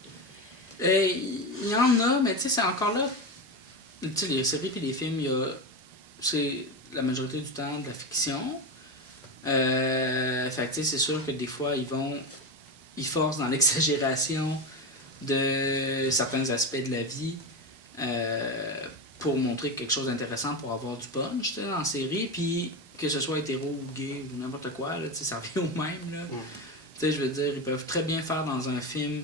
Il y en a, mais tu sais, c'est encore là. Tu sais, les séries et les films, c'est la majorité du temps de la fiction. Fait que tu sais, c'est sûr que des fois, ils forcent dans l'exagération de certains aspects de la vie pour montrer quelque chose d'intéressant, pour avoir du punch, tu sais, en série, puis que ce soit hétéro ou gay ou n'importe quoi, là, tu sais, ça revient au même, là. Tu sais, je veux dire, ils peuvent très bien faire dans un film,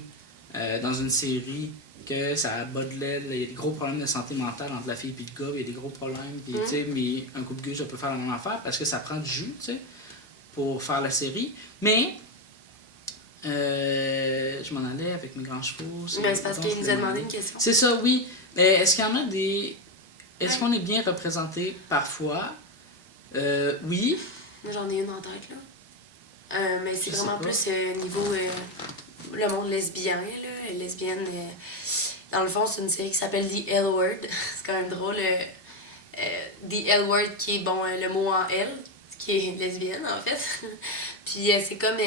dans une série, que ça a bas de l'aile, il y a des gros problèmes de santé mentale entre la fille et le gars, il y a des gros problèmes, puis tu sais, mais un couple gay, ça peut faire la même affaire, parce que ça prend du jus, tu sais, pour faire la série, mais... je m'en allais avec mes grands chevaux. Mais c'est parce qu'il nous a demandé une question. C'est ça, oui. Mais est-ce qu'il y en a des... Est-ce qu'on est bien représenté parfois? Oui. Moi, j'en ai une en tête, là. Mais c'est Je vraiment sais plus niveau le monde lesbien, là. Lesbienne, dans le fond, c'est une série qui s'appelle The L Word. C'est quand même drôle. The L Word, qui est, le mot en L, qui est lesbienne, en fait. Puis c'est comme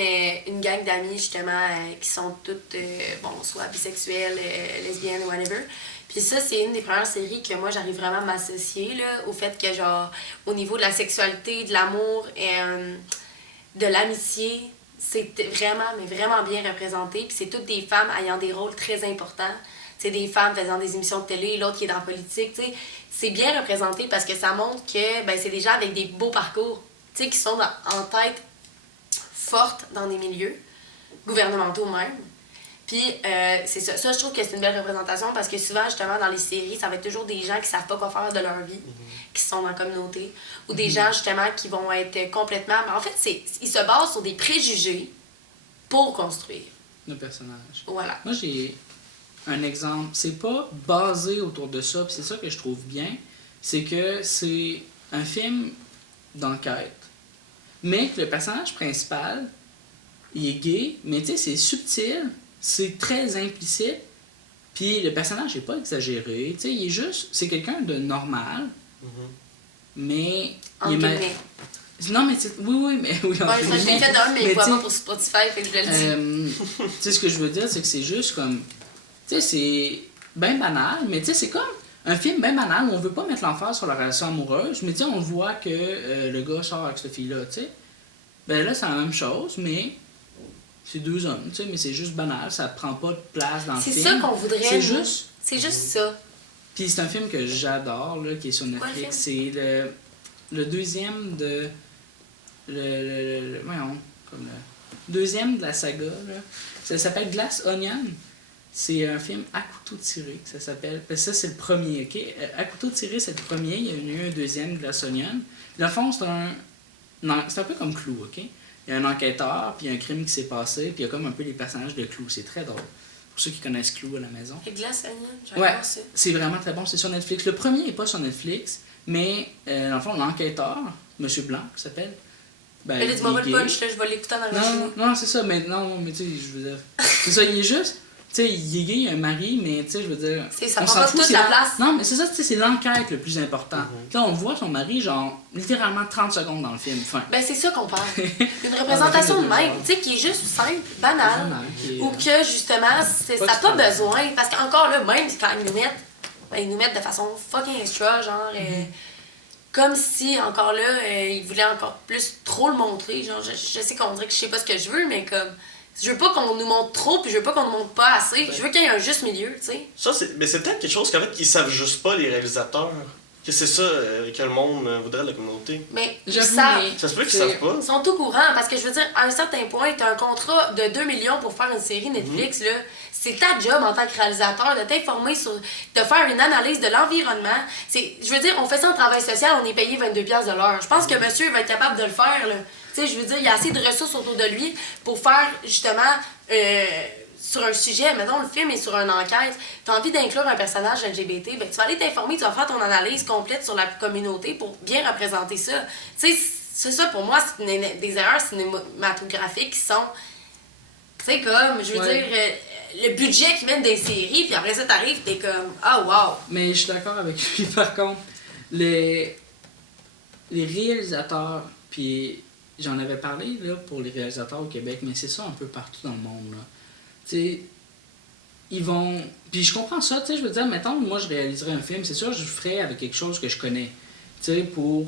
une gang d'amis, justement, qui sont toutes, soit bisexuelles, lesbiennes, whatever. Puis ça, c'est une des premières séries que moi, j'arrive vraiment à m'associer, là, au fait que, genre, au niveau de la sexualité, de l'amour, de l'amitié, c'est vraiment, mais vraiment bien représenté. Puis c'est toutes des femmes ayant des rôles très importants. Tu sais, des femmes faisant des émissions de télé, l'autre qui est dans la politique, tu sais. C'est bien représenté parce que ça montre que, c'est des gens avec des beaux parcours, tu sais, qui sont en tête forte dans des milieux gouvernementaux même. Puis c'est ça. Ça, je trouve que c'est une belle représentation parce que souvent, justement, dans les séries, ça va être toujours des gens qui savent pas quoi faire de leur vie, qui sont dans la communauté, ou des gens, justement, qui vont être complètement... Mais en fait, ils se basent sur des préjugés pour construire. Le personnage. Voilà. Moi, j'ai un exemple. C'est pas basé autour de ça, puis c'est ça que je trouve bien. C'est que c'est un film d'enquête, mais que le personnage principal, il est gay, mais tu sais, c'est subtil, c'est très implicite, puis le personnage n'est pas exagéré, tu sais, il est juste, c'est quelqu'un de normal, mais... En il est guillemets. Non, mais oui, mais... Oui, Ouais, ça, je l'ai fait d'un, mais il ne voit tu pas sais, pour Spotify, fait que je voulais le dire. tu sais, ce que je veux dire, c'est que c'est juste comme... Tu sais, c'est bien banal, mais tu sais, c'est comme un film bien banal où on veut pas mettre l'emphase sur la relation amoureuse, mais tu sais, on voit que le gars sort avec cette fille-là, tu sais. Ben là, c'est la même chose, mais c'est deux hommes, tu sais, mais c'est juste banal, ça prend pas de place dans le film. C'est ça qu'on voudrait. C'est nous. juste... C'est juste ça. Puis c'est un film que j'adore, là, qui est sur Netflix. C'est le deuxième de... Voyons, comme le deuxième de la saga, là. Ça s'appelle Glass Onion. C'est un film à couteau tiré, ça s'appelle. Ça, c'est le premier, OK? À couteau tiré, c'est le premier. Il y a eu un deuxième, Glass Onion. Dans le fond, c'est un peu comme Clou, OK? Il y a un enquêteur, puis il y a un crime qui s'est passé, puis il y a comme un peu les personnages de Clou. C'est très drôle. Pour ceux qui connaissent Clou à la maison. Et Glass Onion, j'adore Ouais, ça. c'est vraiment très bon. C'est sur Netflix. Le premier n'est pas sur Netflix, mais dans le fond, l'enquêteur, M. Blanc, qui s'appelle. Ben, Mais là, dis-moi pas le il est punch, là, je vais l'écouter dans la Non, machine. non, c'est ça, mais non, mais tu sais, je veux dire. C'est ça, il est juste. Tu sais, il est gay, il a un mari, mais tu sais, je veux dire. Ça on prend s'en pas fout, toute c'est la place. Non, mais c'est ça, tu sais, c'est l'enquête le plus important. Là, on voit son mari, genre, littéralement 30 secondes dans le film. Fin. Ben, c'est ça qu'on parle. Une représentation de même, tu sais, qui est juste simple, banale. Ou que, justement, ça n'a pas besoin. Parce qu'encore là, même quand ils nous mettent de façon fucking extra, genre. Comme si, encore là, ils voulaient encore plus trop le montrer. Genre, je sais qu'on dirait que je sais pas ce que je veux, mais comme. Je veux pas qu'on nous montre trop, puis je veux pas qu'on nous montre pas assez. Je veux qu'il y ait un juste milieu, tu sais. Ça, mais c'est peut-être quelque chose qu'en fait, qu'ils savent juste pas, les réalisateurs. Que c'est ça que le monde voudrait de la communauté. Mais ils J'avoue, savent. mais Ça se peut qu'ils savent pas. Ils sont au courant, parce que je veux dire, à un certain point, t'as un contrat de 2 millions pour faire une série Netflix, là. C'est ta job en tant que réalisateur de t'informer sur. de faire une analyse de l'environnement. Je veux dire, on fait ça en travail social, on est payé 22$ de l'heure. Je pense que monsieur va être capable de le faire, là. Tu sais, je veux dire, il y a assez de ressources autour de lui pour faire, justement, sur un sujet, mettons, le film est sur une enquête, tu as envie d'inclure un personnage LGBT, ben, tu vas aller t'informer, tu vas faire ton analyse complète sur la communauté pour bien représenter ça. Tu sais, c'est ça, pour moi, c'est des erreurs cinématographiques qui sont, tu sais, comme, je veux dire, le budget qu'ils mettent des séries, puis après ça, t'arrives, t'es comme, ah, wow! Mais je suis d'accord avec lui, par contre. Les réalisateurs, puis j'en avais parlé là, pour les réalisateurs au Québec, mais c'est ça un peu partout dans le monde. Là. Tu sais, ils vont. Puis je comprends ça, tu sais, je veux dire, mettons, moi je réaliserais un film, c'est sûr, je le ferais avec quelque chose que je connais, tu sais, pour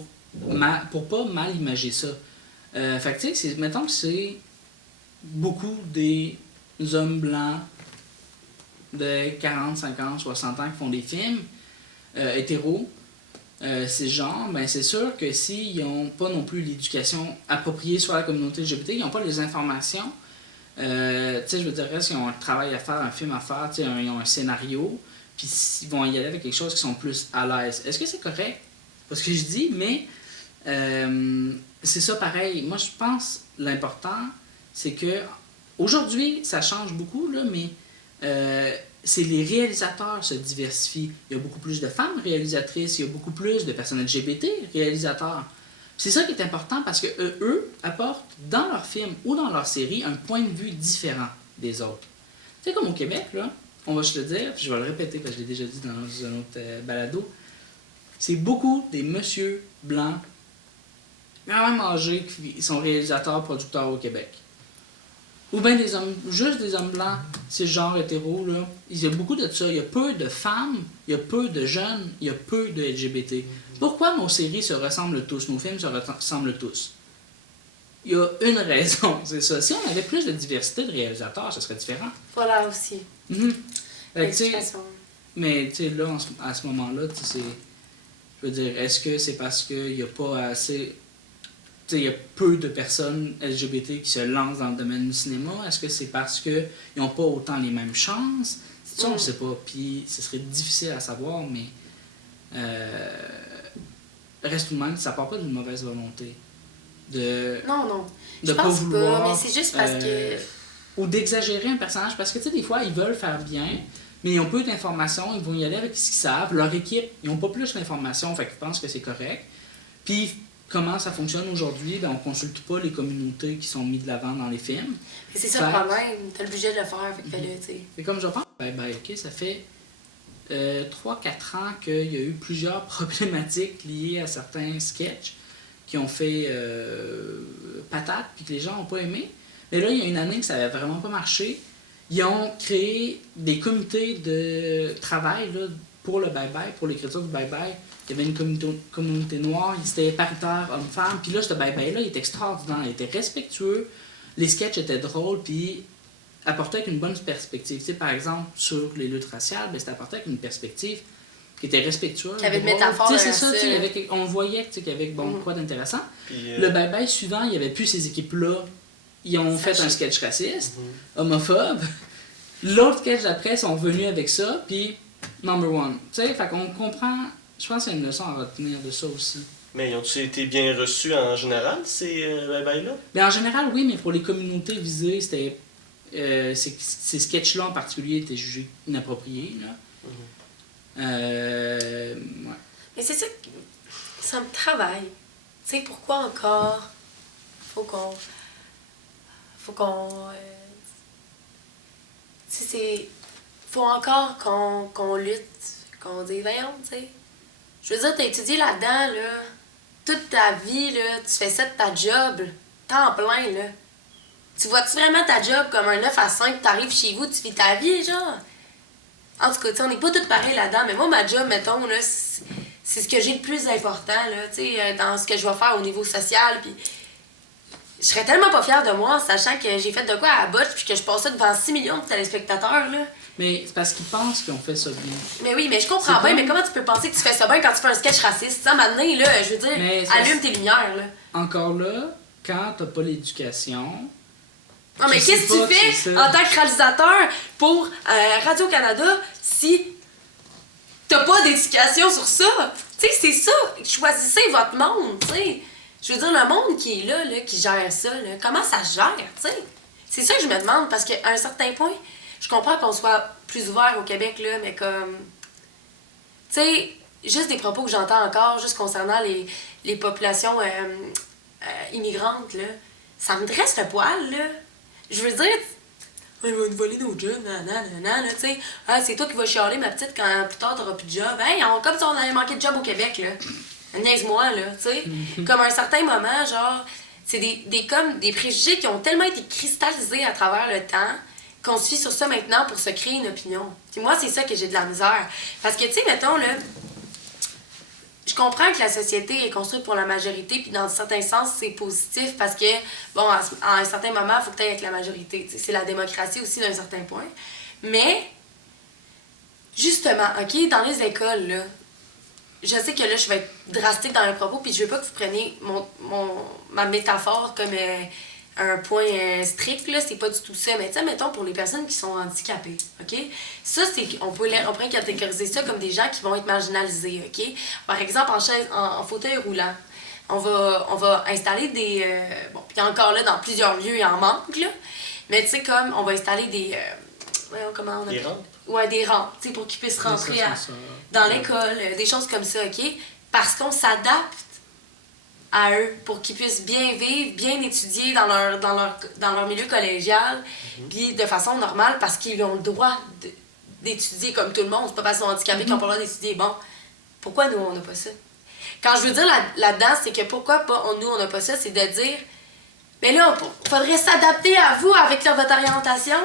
pas mal imager ça. Fait que, tu sais, mettons que c'est beaucoup des hommes blancs de 40, 50, 60 ans qui font des films, hétéros. Ces gens, ben c'est sûr que s'ils n'ont pas non plus l'éducation appropriée sur la communauté LGBT, ils n'ont pas les informations. Tu sais, je veux dire, ils ont un travail à faire, un film à faire, tu sais, ils ont un scénario, puis ils vont y aller avec quelque chose qui sont plus à l'aise. Est-ce que c'est correct? Parce que je dis, mais c'est ça pareil. Moi, je pense l'important, c'est que aujourd'hui, ça change beaucoup, là, mais c'est les réalisateurs se diversifient. Il y a beaucoup plus de femmes réalisatrices, il y a beaucoup plus de personnes LGBT réalisateurs. C'est ça qui est important parce que eux apportent dans leur film ou dans leur série un point de vue différent des autres. Tu sais, comme au Québec, là, on va se le dire, puis je vais le répéter parce que je l'ai déjà dit dans un autre balado, c'est beaucoup des messieurs blancs, quand même âgés, qui sont réalisateurs, producteurs au Québec. Ou bien des hommes, juste des hommes blancs, c'est genre hétéro, là. Il y a beaucoup de ça. Il y a peu de femmes, il y a peu de jeunes, il y a peu de LGBT. Pourquoi nos séries se ressemblent tous, nos films se ressemblent tous? Il y a une raison, c'est ça. Si on avait plus de diversité de réalisateurs, ce serait différent. Voilà aussi. Mais tu sais, là, à ce moment-là, je veux dire, est-ce que c'est parce qu'il n'y a pas assez... Il y a peu de personnes LGBT qui se lancent dans le domaine du cinéma. Est-ce que c'est parce qu'ils n'ont pas autant les mêmes chances? Ça, on ne sait pas. Puis, ce serait difficile à savoir, mais reste tout de même, ça part pas d'une mauvaise volonté. Non. De je pense vouloir, pas, mais c'est juste parce que... Ou d'exagérer un personnage. Parce que, tu sais, des fois, ils veulent faire bien, mais ils ont peu d'informations. Ils vont y aller avec ce qu'ils savent. Leur équipe, ils n'ont pas plus d'informations, fait qu'ils pensent que c'est correct. Puis, comment ça fonctionne aujourd'hui, ben, on ne consulte pas les communautés qui sont mises de l'avant dans les films. Et c'est ça le problème, t'as le budget de le faire, fait que fais-le, tu sais. C'est comme je pense, ok, ça fait 3-4 ans qu'il y a eu plusieurs problématiques liées à certains sketchs qui ont fait patate puis que les gens n'ont pas aimé. Mais là, il y a une année que ça n'avait vraiment pas marché. Ils ont créé des comités de travail là, pour le bye-bye, pour l'écriture du bye-bye. Il y avait une communauté noire, c'était paritaire, homme-femme. Puis là, ce bye-bye-là, il était extraordinaire, il était respectueux. Les sketchs étaient drôles, puis apportaient avec une bonne perspective. Tu sais, par exemple, sur les luttes raciales, ben, c'était apporté avec une perspective qui était respectueuse. Qui avait une métaphore c'est ça, on voyait qu'il y avait quoi d'intéressant. Puis, Le bye-bye suivant, il n'y avait plus ces équipes-là. Ils ont fait un sketch raciste, homophobe. L'autre sketch d'après sont venus avec ça, puis number one. Tu sais, fait qu'on comprend... Je pense qu'il y a une leçon à retenir de ça aussi. Mais ont-ils été bien reçus en général, ces bye-bye-là? Mais en général, oui, mais pour les communautés visées, c'était. Ces sketchs-là en particulier étaient jugés inappropriés. Là. Ouais. Mais c'est ça, ça me travaille. Tu sais, pourquoi encore faut qu'on. Faut qu'on. Tu sais, c'est. Faut encore qu'on lutte, qu'on dise, voyons, tu sais. Je veux dire, t'as étudié là-dedans, là. Toute ta vie, là, tu fais ça de ta job, temps plein, là. Tu vois-tu vraiment ta job comme un 9 à 5, t'arrives chez vous, tu vis ta vie, genre? En tout cas, tu sais, on n'est pas tous pareils là-dedans, mais moi, ma job, mettons, là, c'est ce que j'ai le plus important, là, tu sais, dans ce que je vais faire au niveau social, puis je serais tellement pas fière de moi en sachant que j'ai fait de quoi à la botte, puis que je passais devant 6 millions de téléspectateurs, là. Mais c'est parce qu'ils pensent qu'ils ont fait ça bien. Mais oui, mais je comprends bien, mais comment tu peux penser que tu fais ça bien quand tu fais un sketch raciste? Ça, maintenant, là, je veux dire, allume tes lumières, là. Encore là, quand t'as pas l'éducation... Non, mais qu'est-ce que tu fais en tant que réalisateur pour Radio-Canada si t'as pas d'éducation sur ça? Tu sais, c'est ça. Choisissez votre monde, tu sais. Je veux dire, le monde qui est là, qui gère ça, là, comment ça se gère, tu sais? C'est ça que je me demande, parce qu'à un certain point, je comprends qu'on soit plus ouvert au Québec, là, mais comme... Tu sais, juste des propos que j'entends encore, juste concernant les populations immigrantes, là, ça me dresse le poil, là. Je veux dire, il va nous voler nos jobs, nanana, là, tu sais. Ah, c'est toi qui vas chialer, ma petite, quand plus tard t'auras plus de job. Hey, comme si on avait manqué de job au Québec, là. Niaise-moi, là, tu sais. Comme à un certain moment, genre, c'est comme des préjugés qui ont tellement été cristallisés à travers le temps qu'on se fie sur ça maintenant pour se créer une opinion. T'sais, moi, c'est ça que j'ai de la misère. Parce que, tu sais, mettons, là, je comprends que la société est construite pour la majorité, puis dans un certain sens, c'est positif parce que, bon, à un certain moment, il faut que tu ailles avec la majorité. C'est la démocratie aussi d'un certain point. Mais, justement, OK, dans les écoles, là, je sais que là, je vais être drastique dans mes propos, puis je veux pas que vous preniez ma métaphore comme un point strict, là, c'est pas du tout ça. Mais tu sais, mettons, pour les personnes qui sont handicapées, OK? Ça, on pourrait catégoriser ça comme des gens qui vont être marginalisés, OK? Par exemple, en fauteuil roulant, on va installer des... bon, puis encore là, dans plusieurs lieux, il en manque, là. Mais tu sais, comme, on va installer des... comment on appelle? Des rampes? Ouais, des rampes, tu sais, pour qu'ils puissent rentrer dans l'école, des choses comme ça, OK? Parce qu'on s'adapte à eux pour qu'ils puissent bien vivre, bien étudier dans leur milieu collégial, puis de façon normale parce qu'ils ont le droit d'étudier comme tout le monde. C'est pas parce qu'ils sont handicapés qu'ils n'ont pas le droit d'étudier. Bon, pourquoi nous, on n'a pas ça? Quand je veux dire là-dedans, c'est que pourquoi pas nous, on n'a pas ça, c'est de dire, mais là, il faudrait s'adapter à vous avec votre orientation.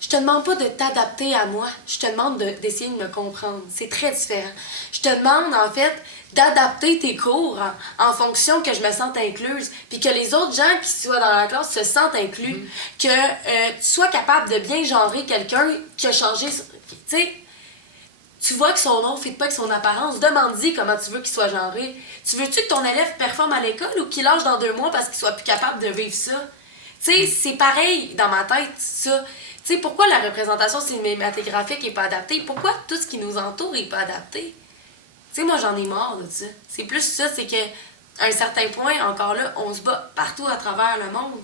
Je te demande pas de t'adapter à moi, je te demande d'essayer de me comprendre. C'est très différent. Je te demande, en fait, d'adapter tes cours en fonction que je me sente incluse, puis que les autres gens qui soient dans la classe se sentent inclus, que tu sois capable de bien genrer quelqu'un qui a changé... Tu sais, tu vois que son nom ne fit pas avec son apparence, demande-y comment tu veux qu'il soit genré. Tu veux-tu que ton élève performe à l'école ou qu'il lâche dans 2 mois parce qu'il soit plus capable de vivre ça? Tu sais, c'est pareil dans ma tête, ça. Tu sais, pourquoi la représentation cinématographique n'est pas adaptée? Pourquoi tout ce qui nous entoure n'est pas adapté? Tu sais, moi, j'en ai marre de ça. C'est plus ça, c'est qu'à un certain point, encore là, on se bat partout à travers le monde.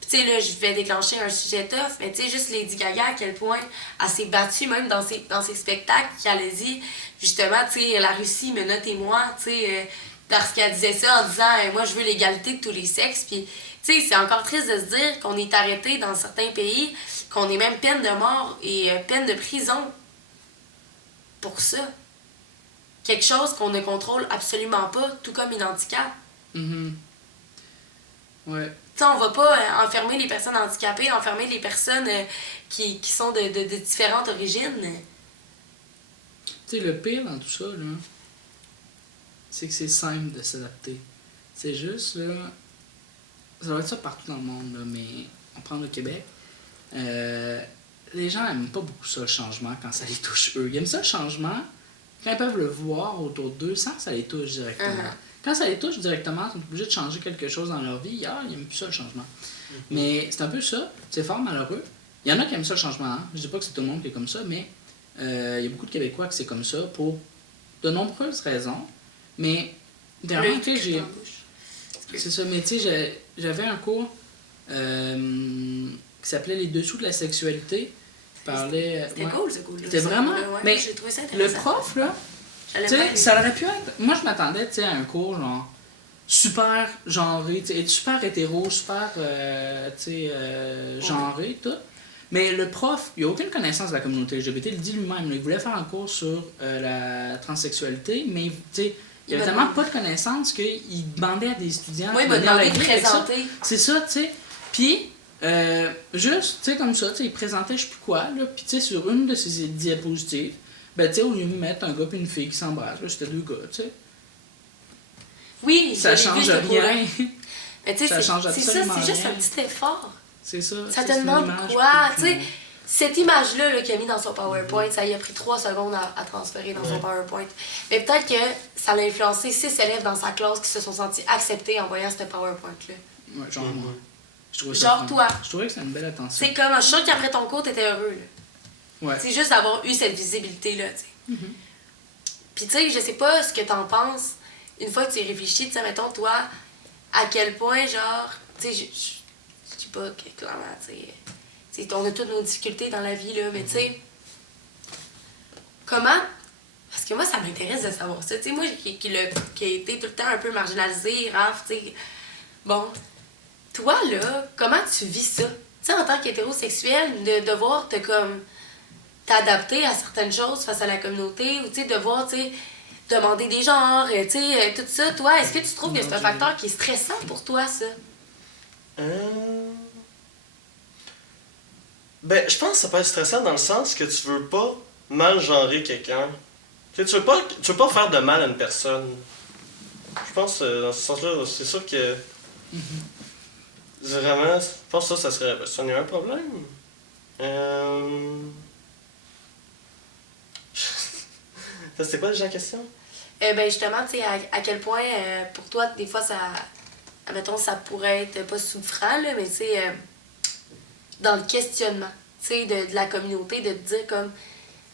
Puis, tu sais, là, je vais déclencher un sujet tough, mais tu sais, juste Lady Gaga, à quel point elle s'est battue, même dans ses spectacles, qu'elle a dit, justement, tu sais, la Russie, menotez-moi, tu sais, parce qu'elle disait ça en disant, moi, je veux l'égalité de tous les sexes. Puis, tu sais, c'est encore triste de se dire qu'on est arrêté dans certains pays, qu'on est même peine de mort et peine de prison pour ça. Quelque chose qu'on ne contrôle absolument pas, tout comme un handicap. Ouais. Tu sais, on va pas enfermer les personnes handicapées, enfermer les personnes qui sont de différentes origines. Tu sais, le pire dans tout ça, là, c'est que c'est simple de s'adapter. C'est juste, là, ça doit être ça partout dans le monde, là, mais on prend le Québec. Les gens n'aiment pas beaucoup ça, le changement, quand ça les touche eux. Ils aiment ça, le changement, quand ils peuvent le voir autour d'eux sans que ça les touche directement. Quand ça les touche directement, ils sont obligés de changer quelque chose dans leur vie. Ils n'aiment plus ça, le changement. Mais c'est un peu ça. C'est fort malheureux. Il y en a qui aiment ça, le changement. Hein? Je dis pas que c'est tout le monde qui est comme ça, mais il y a beaucoup de Québécois qui c'est comme ça pour de nombreuses raisons. Mais Dernièrement, tu sais, dans la bouche. c'est ça, mais tu sais, j'avais un cours qui s'appelait Les dessous de la sexualité. C'était cool, ce cours-là. C'était vraiment... Ouais, mais j'ai trouvé ça le intéressant. prof, là, J'allais tu sais, pas ça aurait pu être... Moi, je m'attendais, tu sais, à un cours, genre, super genré, tu sais, super hétéro, super, tu sais, genré, tout. Mais le prof, il n'a aucune connaissance de la communauté LGBT, il le dit lui-même. Il voulait faire un cours sur la transsexualité, mais, tu sais, il avait tellement pas de connaissances qu'il demandait à des étudiants il m'a venir demandé de l'aider avec ça. présenter. C'est ça, tu sais. Puis, juste, tu sais, comme ça, tu sais, il présentait je sais plus quoi, là. Puis, tu sais, sur une de ses diapositives, ben, tu sais, au lieu de mettre un gars et une fille qui s'embrassent, là, c'était deux gars, tu sais. Oui, Ça je l'ai vu, change ce cours-là. rien. Mais tu sais, Ça change c'est ça, absolument c'est juste rien. un petit effort. C'est ça. Ça te c'est une demande image, quoi? puis Tu sais, puis cette image-là là, qu'il a mis dans son PowerPoint, ça lui a pris 3 secondes à transférer dans son PowerPoint. Mais peut-être que ça l'a influencé 6 élèves dans sa classe qui se sont sentis acceptés en voyant ce PowerPoint-là. ouais, genre moi. Je trouvais Genre ça toi. Je trouvais que c'était une belle attention. C'est comme, je suis sûre qu'après ton cours, t'étais heureux. Là. Ouais. C'est juste d'avoir eu cette visibilité-là, tu sais. Puis tu sais, je sais pas ce que t'en penses, une fois que tu y réfléchis, tu sais, mettons, toi, à quel point, genre, tu sais, je dis pas que clairement, tu sais, on a toutes nos difficultés dans la vie, là, mais tu sais, comment, parce que moi, ça m'intéresse de savoir ça, tu sais, moi, qui a été tout le temps un peu marginalisé, raf, tu sais, bon, toi, là, comment tu vis ça? Tu sais, en tant qu'hétérosexuel, de devoir te, comme, t'adapter à certaines choses face à la communauté, ou, tu sais, devoir, tu sais, demander des genres, tu sais, tout ça, toi, est-ce que tu trouves que c'est un facteur qui est stressant pour toi, ça? Ben, je pense que ça peut être stressant dans le sens que tu veux pas mal genrer quelqu'un. Tu sais, tu veux pas faire de mal à une personne. Je pense dans ce sens-là, c'est sûr que. Vraiment, je pense que ça serait. Ça n'est un problème. Ça, c'était quoi déjà la question? Ben justement, tu sais, à quel point, pour toi, des fois, ça, admettons, ça pourrait être pas souffrant, là, mais tu sais, dans le questionnement, tu sais, de la communauté, de te dire comme,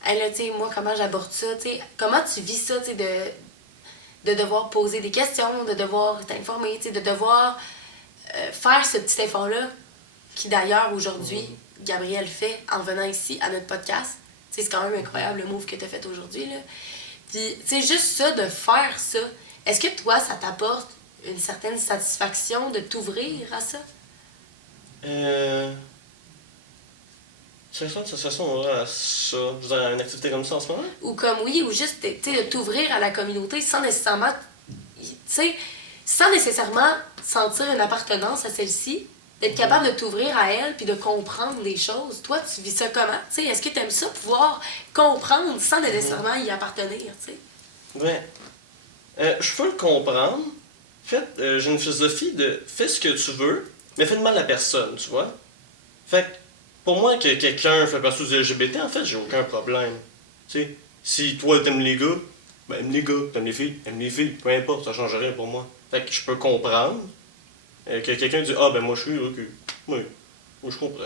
hey, là, tu sais, moi, comment j'aborde ça, tu sais, comment tu vis ça, tu sais, de devoir poser des questions, de devoir t'informer, tu sais, de devoir faire ce petit effort-là, qui d'ailleurs, aujourd'hui, Gabriel fait en venant ici à notre podcast. Tu sais, c'est quand même incroyable le move que tu as fait aujourd'hui, là. Puis, tu sais, juste ça, de faire ça, est-ce que toi, ça t'apporte une certaine satisfaction de t'ouvrir à ça? C'est ça, de façon, à ça. Je veux dire, à une activité comme ça en ce moment? Ou comme oui, ou juste, tu sais, de t'ouvrir à la communauté sans nécessairement, tu sais, sans nécessairement sentir une appartenance à celle-ci, d'être capable de t'ouvrir à elle puis de comprendre des choses. Toi, tu vis ça comment? Tu sais, est-ce que tu aimes ça, pouvoir comprendre sans nécessairement y appartenir, tu sais? Ben, je peux le comprendre. En fait, j'ai une philosophie de fais ce que tu veux, mais fais de mal à personne, tu vois? Fait que, pour moi, que quelqu'un fait partie du LGBT, en fait, j'ai aucun problème. Tu sais, si toi t'aimes les gars, ben aime les gars, t'aimes les filles, peu importe, ça change rien pour moi. Fait que je peux comprendre que quelqu'un dit ah ben moi je suis ok, oui, moi je comprends.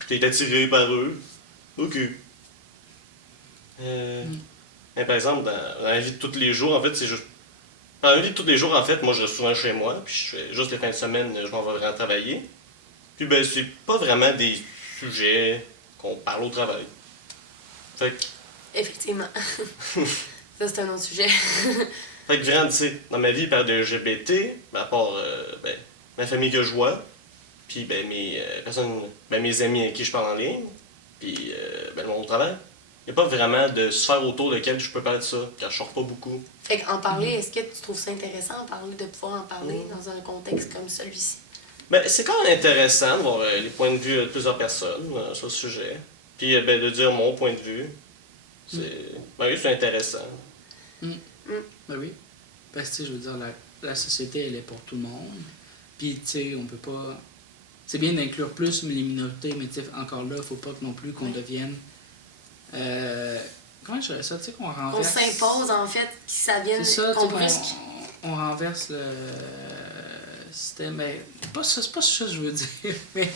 Puis t'es attiré par eux, ok. Mais par exemple, dans la vie de tous les jours, en fait, c'est juste. Dans la vie de tous les jours, en fait, moi je reste souvent chez moi, puis je fais juste les fins de semaine, je m'en vais vraiment travailler. Puis ben c'est pas vraiment des sujets qu'on parle au travail. Fait que. Effectivement. Ça, c'est un autre sujet. Fait que vraiment, tu sais, dans ma vie, il parle de LGBT, ben, à part ben, ma famille que je vois, puis ben, mes amis avec qui je parle en ligne, puis ben, mon travail. Il n'y a pas vraiment de sphère autour de laquelle je peux parler de ça, car je sors pas beaucoup. Fait qu'en parler, est-ce que tu trouves ça intéressant de pouvoir en parler dans un contexte comme celui-ci? Ben, c'est quand même intéressant de voir les points de vue de plusieurs personnes sur le sujet, puis ben, de dire mon point de vue. Ben oui, c'est intéressant. Ben oui. Parce que, tu sais, je veux dire, la société, elle est pour tout le monde. Puis, tu sais, on peut pas... C'est bien d'inclure plus les minorités, mais tu sais, encore là, faut pas non plus qu'on devienne... comment je dirais ça? Tu sais, qu'on renverse... On s'impose, en fait, que ça vienne... C'est ça, qu'on tu sais, brusque. on renverse le système. Mais c'est pas ça que je veux dire. Mais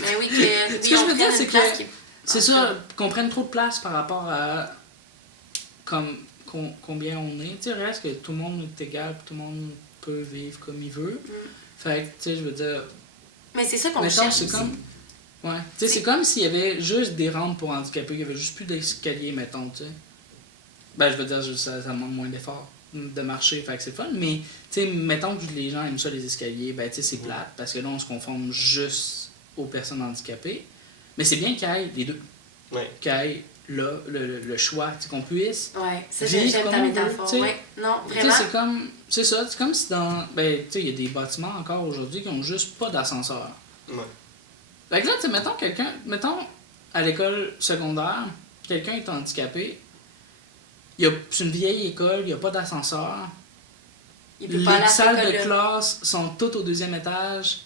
Mais oui, que... Ce que je veux dire, c'est que... Qui... C'est ça, qu'on prenne trop de place par rapport à... Comme combien on est. Tu sais, reste que tout le monde est égal, puis tout le monde peut vivre comme il veut. Fait que, tu sais, je veux dire... Mais c'est ça qu'on mettons, cherche c'est aussi. comme... Ouais. Tu sais, c'est comme s'il y avait juste des rampes pour handicapés, il y avait juste plus d'escaliers, mettons, tu sais. Ben, je veux dire, ça demande moins d'efforts de marcher, fait que c'est fun, mais, tu sais, mettons que les gens aiment ça, les escaliers, ben, tu sais, c'est plate, parce que là, on se conforme juste aux personnes handicapées. Mais c'est bien qu'il y ait les deux. Ouais. Qu'il y ait là, le choix, tu sais, qu'on puisse... Ouais, ça, vivre j'aime comme ta on veut, métaphore. tu sais. Ouais. Non, Tu sais, vraiment. c'est comme... C'est ça, c'est comme si dans... Ben, tu sais, il y a des bâtiments encore aujourd'hui qui ont juste pas d'ascenseur. Ouais. Fait que là, tu sais, mettons, à l'école secondaire, quelqu'un est handicapé, c'est une vieille école, il n'y a pas d'ascenseur, Il peut pas aller les à cette salles de école-là. classe sont toutes au 2e étage,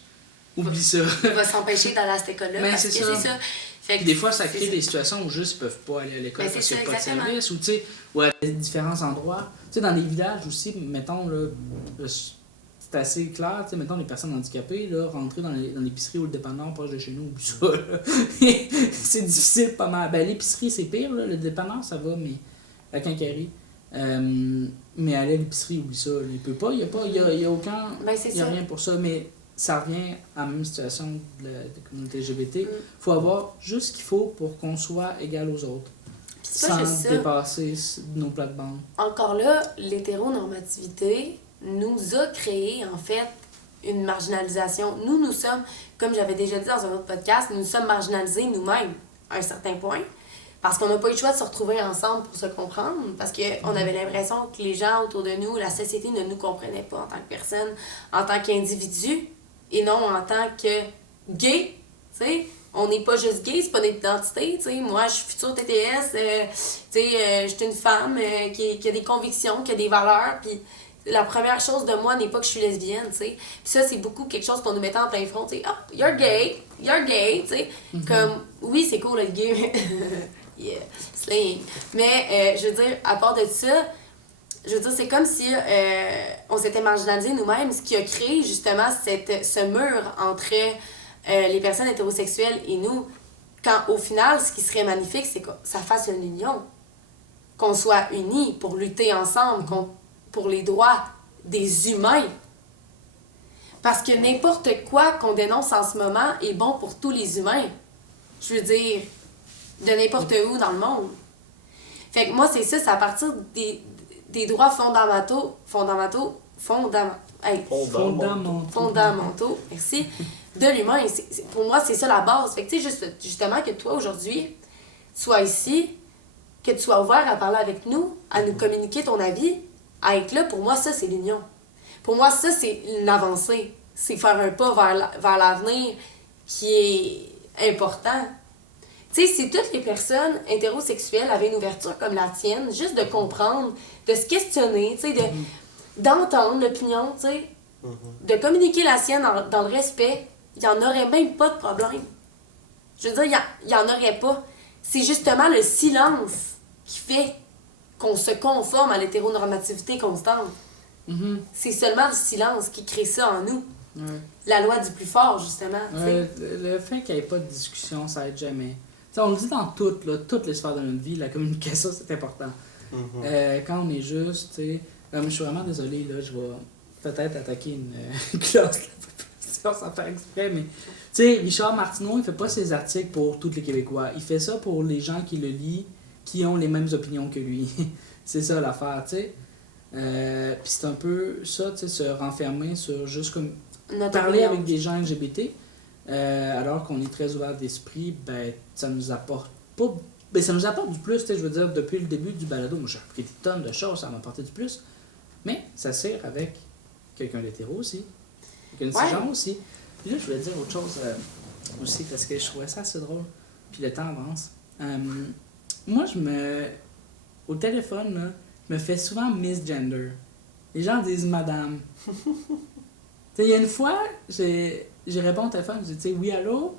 oublie ça. Il va s'empêcher d'aller à cette école-là Ben, parce que c'est c'est ça. ça. Fait Puis que des fois, ça c'est crée des situations où juste ils peuvent pas aller à l'école Ben, parce c'est qu'il n'y a ça, pas de exactement. service, ou tu sais, ou à différents endroits. Tu sais, dans les villages aussi, mettons, là, c'est assez clair, tu sais, mettons, les personnes handicapées, là, rentrer dans l'épicerie ou le dépanneur proche de chez nous, oublie ça, là. C'est difficile pas mal. Ben, l'épicerie, c'est pire, là, le dépanneur, ça va, mais la quincaillerie. Mais aller à l'épicerie, oublie ça, là, il peut pas, il y a aucun... Ben, c'est Il n'y a ça. rien pour ça, mais ça revient à la même situation de la communauté LGBT. Il faut avoir juste ce qu'il faut pour qu'on soit égal aux autres, Puis c'est pas juste sans ça. dépasser nos plates-bandes. Encore là, l'hétéronormativité nous a créé, en fait, une marginalisation. Nous sommes, comme j'avais déjà dit dans un autre podcast, nous sommes marginalisés nous-mêmes à un certain point. Parce qu'on n'a pas eu le choix de se retrouver ensemble pour se comprendre. Parce qu'on avait l'impression que les gens autour de nous, la société ne nous comprenait pas en tant que personne, en tant qu'individu, et non en tant que gay. Tu sais, on n'est pas juste gay, c'est pas notre identité. Tu sais, moi, je suis future TTS, je suis une femme qui a des convictions, qui a des valeurs, puis la première chose de moi n'est pas que je suis lesbienne, tu sais. Puis ça, c'est beaucoup quelque chose qu'on nous mettait en plein front, tu sais. Ah, you're gay, tu sais. Comme, oui, c'est cool être gay, mais... yeah, slaying. Mais, je veux dire, à part de ça, je veux dire, c'est comme si on s'était marginalisés nous-mêmes, ce qui a créé, justement, ce mur entre les personnes hétérosexuelles et nous, quand, au final, ce qui serait magnifique, c'est que ça fasse une union. Qu'on soit unis pour lutter ensemble, pour les droits des humains. Parce que n'importe quoi qu'on dénonce en ce moment est bon pour tous les humains. Je veux dire, de n'importe où dans le monde. Fait que moi, c'est ça, c'est à partir des droits fondamentaux, merci, de l'humain. Pour moi, c'est ça la base. Fait que tu sais, justement, que toi, aujourd'hui, tu sois ici, que tu sois ouvert à parler avec nous, à nous communiquer ton avis, à être là, pour moi, ça, c'est l'union. Pour moi, ça, c'est une avancée. C'est faire un pas vers l'avenir qui est important. Tu sais, si toutes les personnes hétérosexuelles avaient une ouverture comme la tienne, juste de comprendre, de se questionner, tu sais, d'entendre l'opinion, tu sais, de communiquer la sienne dans le respect, il n'y en aurait même pas de problème. Je veux dire, il n'y en aurait pas. C'est justement le silence qui fait qu'on se conforme à l'hétéronormativité constante. C'est seulement le silence qui crée ça en nous. Ouais. La loi du plus fort, justement. Le fait qu'il n'y ait pas de discussion, ça aide jamais. T'sais, on le dit dans toutes les sphères de notre vie, la communication, c'est important. Quand on est juste, tu sais, je suis vraiment désolé, là, je vais peut-être attaquer une classe de la population sans faire exprès, mais tu sais, Richard Martineau, il fait pas ses articles pour tous les Québécois. Il fait ça pour les gens qui le lisent, qui ont les mêmes opinions que lui. C'est ça l'affaire, tu sais. Puis c'est un peu ça, tu sais, se renfermer sur juste comme Notre parler opinion. avec des gens LGBT, alors qu'on est très ouvert d'esprit, ben ça nous apporte pas. Ben ça nous apporte du plus, tu sais, je veux dire, depuis le début du balado, moi j'ai appris des tonnes de choses, ça m'a apporté du plus. Mais ça sert avec quelqu'un d'hétéro aussi, avec une cisgenre aussi. Puis là, je voulais dire autre chose aussi, parce que je trouvais ça assez drôle. Puis le temps avance. Moi, au téléphone, là, je me fais souvent misgender. Les gens disent madame. Tu sais, il y a une fois, j'ai répondu au téléphone, j'ai dit oui, allô?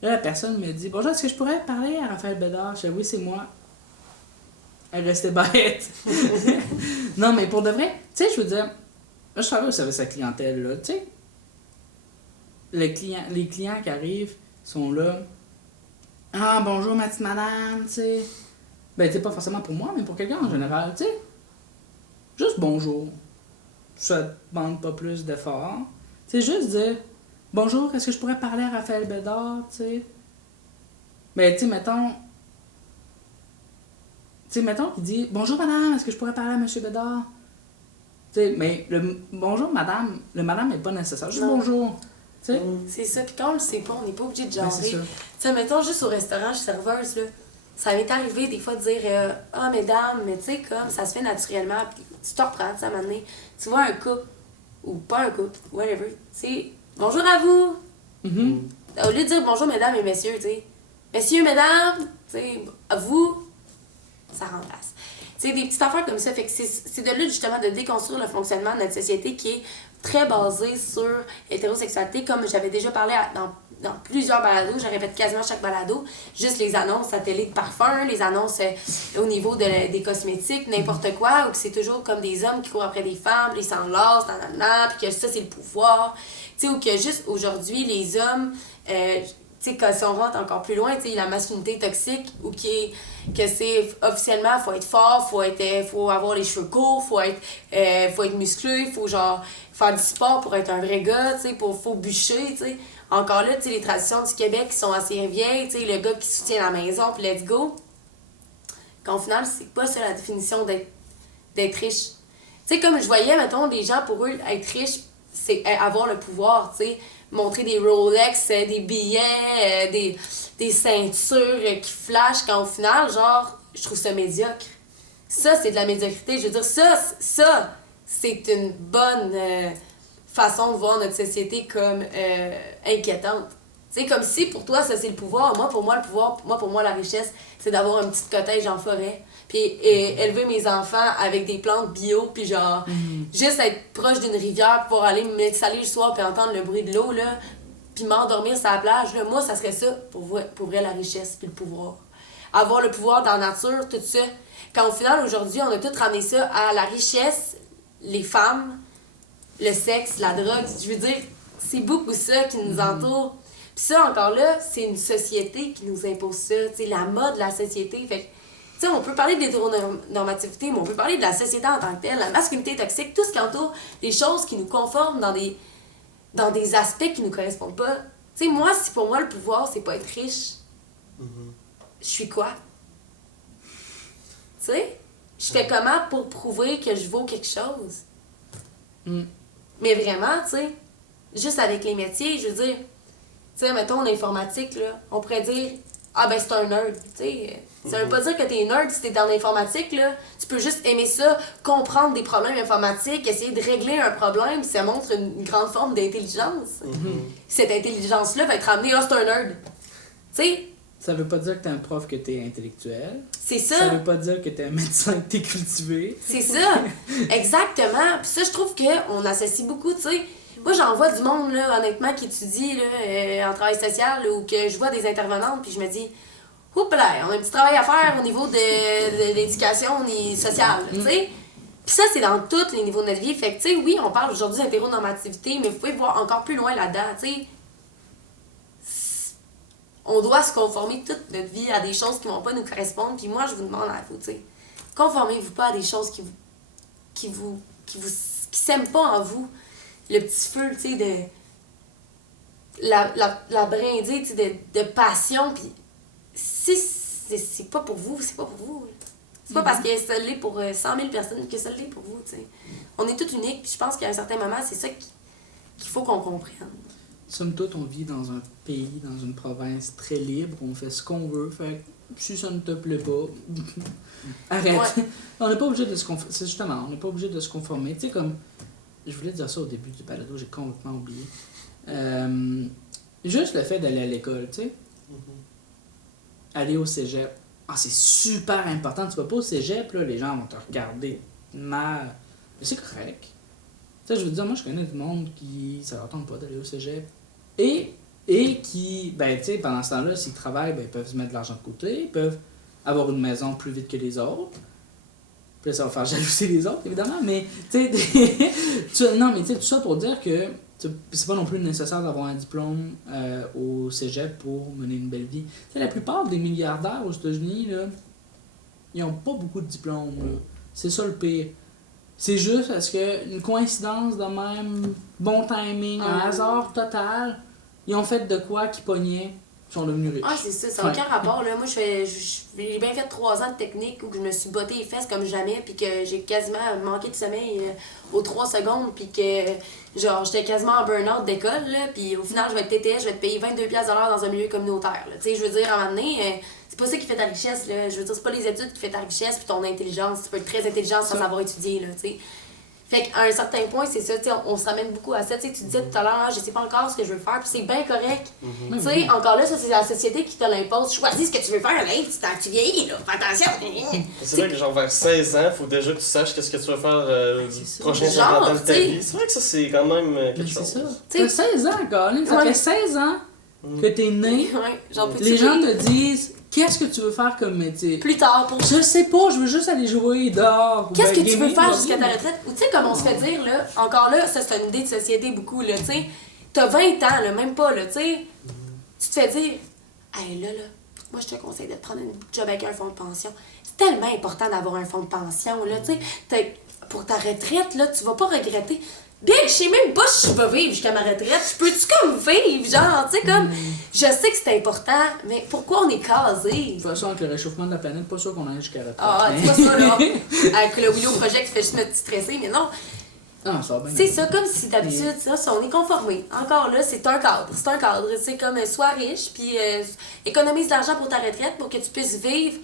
Là, la personne me dit bonjour, est-ce que je pourrais parler à Raphaël Bédard? Je dis oui, c'est moi. Elle restait bête. Non, mais pour de vrai, tu sais, je veux dire, là, je travaille au service à la clientèle, là, tu sais. Les clients qui arrivent sont là. Ah, bonjour, ma petite madame, tu sais. Ben, c'est pas forcément pour moi, mais pour quelqu'un en général, tu sais. juste bonjour. Ça te demande pas plus d'efforts. Tu sais, juste dire bonjour, est-ce que je pourrais parler à Raphaël Bédard, tu sais. Mais tu sais, mettons. Tu sais, mettons qu'il dit bonjour madame, est-ce que je pourrais parler à monsieur Bédard? Tu sais, mais le bonjour madame, le madame n'est pas nécessaire, juste Non. bonjour. Tu sais. C'est ça, puis quand on le sait pas, on n'est pas obligé de Ben, c'est genrer. ça. Tu sais, mettons, juste au restaurant, je suis serveuse, là. Ça m'est arrivé des fois de dire ah, mesdames, mais tu sais, comme ça se fait naturellement, puis tu te reprends, tu sais, à un moment donné. Tu vois un couple, ou pas un couple, whatever, tu sais, bonjour à vous. Mhm. Au lieu de dire bonjour, mesdames et messieurs, tu sais, messieurs, mesdames, tu sais, à vous, ça remplace. Tu sais, des petites affaires comme ça, fait que c'est de là, justement, de déconstruire le fonctionnement de notre société qui est très basé sur l'hétérosexualité, comme j'avais déjà parlé dans plusieurs balados, je répète quasiment chaque balado, juste les annonces à télé de parfum, les annonces au niveau des cosmétiques, n'importe quoi, ou que c'est toujours comme des hommes qui courent après des femmes, puis ils s'enlacent, nanana, puis que ça, c'est le pouvoir. Tu sais, ou que juste aujourd'hui, les hommes, tu sais, quand si on rentre encore plus loin, tu sais, la masculinité toxique, ou que c'est officiellement, faut être fort, faut avoir les cheveux courts, faut être musclé, faut genre faire du sport pour être un vrai gars, tu sais, faut bûcher, tu sais. Encore là, tu sais, les traditions du Québec qui sont assez vieilles, tu sais, le gars qui soutient la maison, puis let's go. Qu'au final, c'est pas ça la définition d'être riche. Tu sais, comme je voyais, mettons, des gens, pour eux, être riche, c'est avoir le pouvoir, tu sais. Montrer des Rolex, des billets, des ceintures qui flashent, quand au final, genre, je trouve ça médiocre. Ça, c'est de la médiocrité. Je veux dire, ça c'est une bonne façon de voir notre société comme inquiétante. Tu sais, comme si pour toi, ça c'est le pouvoir. Pour moi, la richesse, c'est d'avoir un petit cottage en forêt. Puis élever mes enfants avec des plantes bio, puis genre, juste être proche d'une rivière, pouvoir aller me m'installer le soir, puis entendre le bruit de l'eau, là, puis m'endormir sur la plage. Là, moi, ça serait ça, pour vrai, la richesse, puis le pouvoir. Avoir le pouvoir dans la nature, tout ça. Quand au final, aujourd'hui, on a tout ramené ça à la richesse, les femmes, le sexe, la drogue. Je veux dire, c'est beaucoup ça qui nous entoure. Puis ça, encore là, c'est une société qui nous impose ça. Tu sais, la mode de la société. Fait que, tu sais, on peut parler d'hétéronormativité, mais on peut parler de la société en tant que telle, la masculinité toxique, tout ce qui entoure des choses qui nous conforment dans des aspects qui nous correspondent pas. Tu sais, moi, si pour moi, le pouvoir, c'est pas être riche, je suis quoi? Tu sais? Je fais comment pour prouver que je vaux quelque chose? Mais vraiment, tu sais, juste avec les métiers, je veux dire, tu sais, mettons, l'informatique, là, on pourrait dire, ah ben c'est un nerd, tu sais. Ça veut pas dire que t'es nerd si t'es dans l'informatique, là. Tu peux juste aimer ça, comprendre des problèmes informatiques, essayer de régler un problème, ça montre une grande forme d'intelligence. Cette intelligence-là va être amenée, ah, c'est un nerd. Tu sais, Ça veut pas dire que t'es un prof que t'es intellectuel. c'est ça. Ça veut pas dire que t'es un médecin que t'es cultivé. C'est ça, exactement. Puis ça, je trouve qu'on associe beaucoup, tu sais. Moi, j'en vois du monde, là, honnêtement, qui étudie là, en travail social, là, ou que je vois des intervenantes, puis je me dis, oups là, on a un petit travail à faire au niveau de l'éducation sociale, tu sais. Puis ça, c'est dans tous les niveaux de notre vie. Fait que, tu sais, oui, on parle aujourd'hui d'hétéronormativité, mais vous pouvez voir encore plus loin là-dedans, tu sais. On doit se conformer toute notre vie à des choses qui vont pas nous correspondre. Puis moi, je vous demande à vous, tu sais, conformez-vous pas à des choses qui sèment pas en vous le petit feu, tu sais, de la brindille, tu sais, de passion. Puis si c'est pas pour vous, c'est pas pour vous. C'est pas parce que ça l'est pour 100 000 personnes que ça l'est pour vous, tu sais. On est tous uniques, puis je pense qu'à un certain moment, c'est ça qu'il faut qu'on comprenne. Somme toute, on vit dans un pays, dans une province très libre, on fait ce qu'on veut, fait que si ça ne te plaît pas, arrête. Ouais. On n'est pas obligé de se conformer. C'est justement, on n'est pas obligé de se conformer. Tu sais, comme, je voulais dire ça au début du balado, j'ai complètement oublié. Juste le fait d'aller à l'école, tu sais. Aller au cégep. Ah, c'est super important. Tu vas pas au cégep, là, les gens vont te regarder mal. Mais c'est correct. Tu sais, je veux dire, moi, je connais du monde qui ça leur tente pas d'aller au cégep. Et qui, ben, tu sais, pendant ce temps-là, s'ils travaillent, ben, ils peuvent se mettre de l'argent de côté, ils peuvent avoir une maison plus vite que les autres. Puis là, ça va faire jalouser les autres, évidemment, mais, tu sais, non, mais tu sais, tout ça pour dire que c'est pas non plus nécessaire d'avoir un diplôme au cégep pour mener une belle vie. Tu sais, la plupart des milliardaires aux États-Unis, là, ils ont pas beaucoup de diplômes, là. C'est ça le pire. C'est juste parce que une coïncidence de même, bon timing, un hasard total, ils ont fait de quoi qui pognait, ils sont devenus riches. Ah, c'est ça, ça n'a aucun rapport. Là. Moi, j'ai bien fait 3 ans de technique où je me suis botté les fesses comme jamais, puis que j'ai quasiment manqué de sommeil aux 3 secondes, puis que genre j'étais quasiment en burn-out d'école, là, puis au final, je vais être TTS, je vais te payer 22$ dans un milieu communautaire. Tu sais, je veux dire, à un moment donné, c'est pas ça qui fait ta richesse. Là. Je veux dire, c'est pas les études qui fait ta richesse, puis ton intelligence. Tu peux être très intelligent sans savoir étudier, là, tu sais. Fait qu'à un certain point, c'est ça, on se ramène beaucoup à ça. Tu disais tout à l'heure, je sais pas encore ce que je veux faire, puis c'est bien correct. Tu sais, encore là, ça, c'est la société qui te l'impose. Choisis ce que tu veux faire, là, tu vieillis, là, fais attention. C'est vrai que genre vers 16 ans, faut déjà que tu saches qu'est-ce que tu vas faire du prochain Genre, 50 ans de ta vie. C'est vrai que ça, c'est quand même quelque chose. C'est ça. T'as 16 ans, Colin. Ça fait 16 ans que t'es né. Ouais, genre, Les gens te disent, qu'est-ce que tu veux faire comme métier? plus tard pour Je sais pas, je veux juste aller jouer dehors. qu'est-ce que tu veux gamer, faire là, jusqu'à ta retraite? Ou tu sais, comme on se fait dire, là, encore là, ça c'est une idée de société beaucoup, là, tu sais. T'as 20 ans, là, même pas, là, tu sais. Tu te fais dire, hey, là, moi je te conseille de prendre un job avec un fonds de pension. C'est tellement important d'avoir un fonds de pension, là, tu sais. Pour ta retraite, là, tu vas pas regretter. Bien, je sais même pas si je vais vivre jusqu'à ma retraite. Je peux-tu comme vivre, genre, tu sais, comme. Je sais que c'est important, mais pourquoi on est casé? De toute façon, avec le réchauffement de la planète, pas sûr qu'on aille jusqu'à la retraite. Ah, mais- c'est pas ça, là. Avec le Willow Project, fait juste me stresser, mais non. Non, ça va bien. C'est ça, comme si d'habitude, ça, on est conformé. Encore là, c'est un cadre. C'est un cadre. C'est comme, sois riche, puis économise de l'argent pour ta retraite pour que tu puisses vivre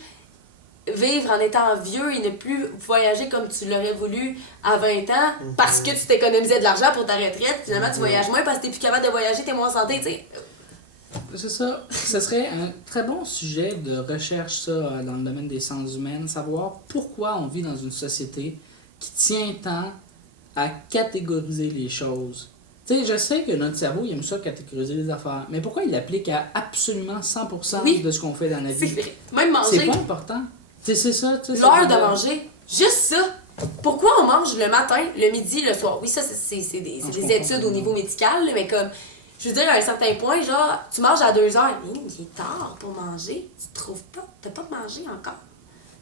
en étant vieux et ne plus voyager comme tu l'aurais voulu à 20 ans parce que tu t'économisais de l'argent pour ta retraite. Finalement, tu voyages moins parce que t'es plus capable de voyager, t'es moins en santé, tu sais. C'est ça. Ce serait un très bon sujet de recherche, ça, dans le domaine des sciences humaines, savoir pourquoi on vit dans une société qui tient tant à catégoriser les choses. Tu sais, je sais que notre cerveau, il aime ça catégoriser les affaires, mais pourquoi il l'applique à absolument 100% Oui. de ce qu'on fait dans la C'est vie? vrai. Même C'est manger. pas important. Tu sais, c'est ça. tu sais, L'heure c'est de manger. Juste ça. Pourquoi on mange le matin, le midi, le soir? Oui, ça, c'est des je des comprends. études au niveau médical, là, mais comme, je veux dire, à un certain point, genre, tu manges à 2 heures. Il est tard pour manger. Tu trouves pas? T'as pas mangé encore?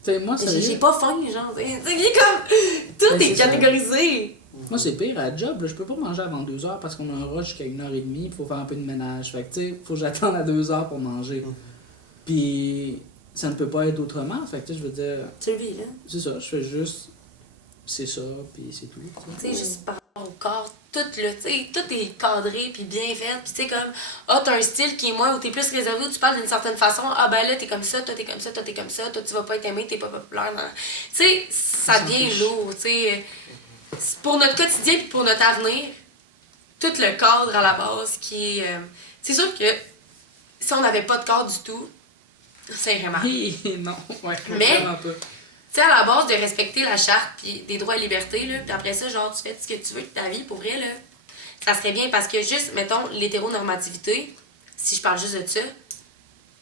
Tu sais, moi, J'ai sérieux, pas faim, genre. C'est comme. Tout Ben, est c'est ça. catégorisé. moi, c'est pire à la job. Là, je peux pas manger avant 2 heures parce qu'on a un rush jusqu'à 1h30 il faut faire un peu de ménage. Fait que, tu sais, faut que j'attende à 2 heures pour manger. Puis, ça ne peut pas être autrement. Fait que, tu sais, je veux dire, Tu le vis, là. c'est ça. Je fais juste, c'est ça, puis c'est tout. Tu sais, juste par rapport au corps, tout, là, tu sais, tout est cadré puis bien fait. Puis, tu sais, comme, ah, t'as un style qui est moins, où t'es plus réservé, où tu parles d'une certaine façon. Ah, ben là, t'es comme ça, toi, t'es comme ça, toi, t'es comme ça, toi, tu vas pas être aimé, t'es pas populaire. Tu sais, ça devient lourd, tu sais. C'est pour notre quotidien puis pour notre avenir, tout le cadre à la base qui est. C'est sûr que si on n'avait pas de cadre du tout, ça irait mal. Oui, non, ouais, Mais- vraiment pas. Tu sais, à la base de respecter la charte puis des droits et libertés, là, puis après ça, genre, tu fais ce que tu veux de ta vie, pour vrai, là, ça serait bien parce que juste, mettons, l'hétéronormativité, si je parle juste de ça,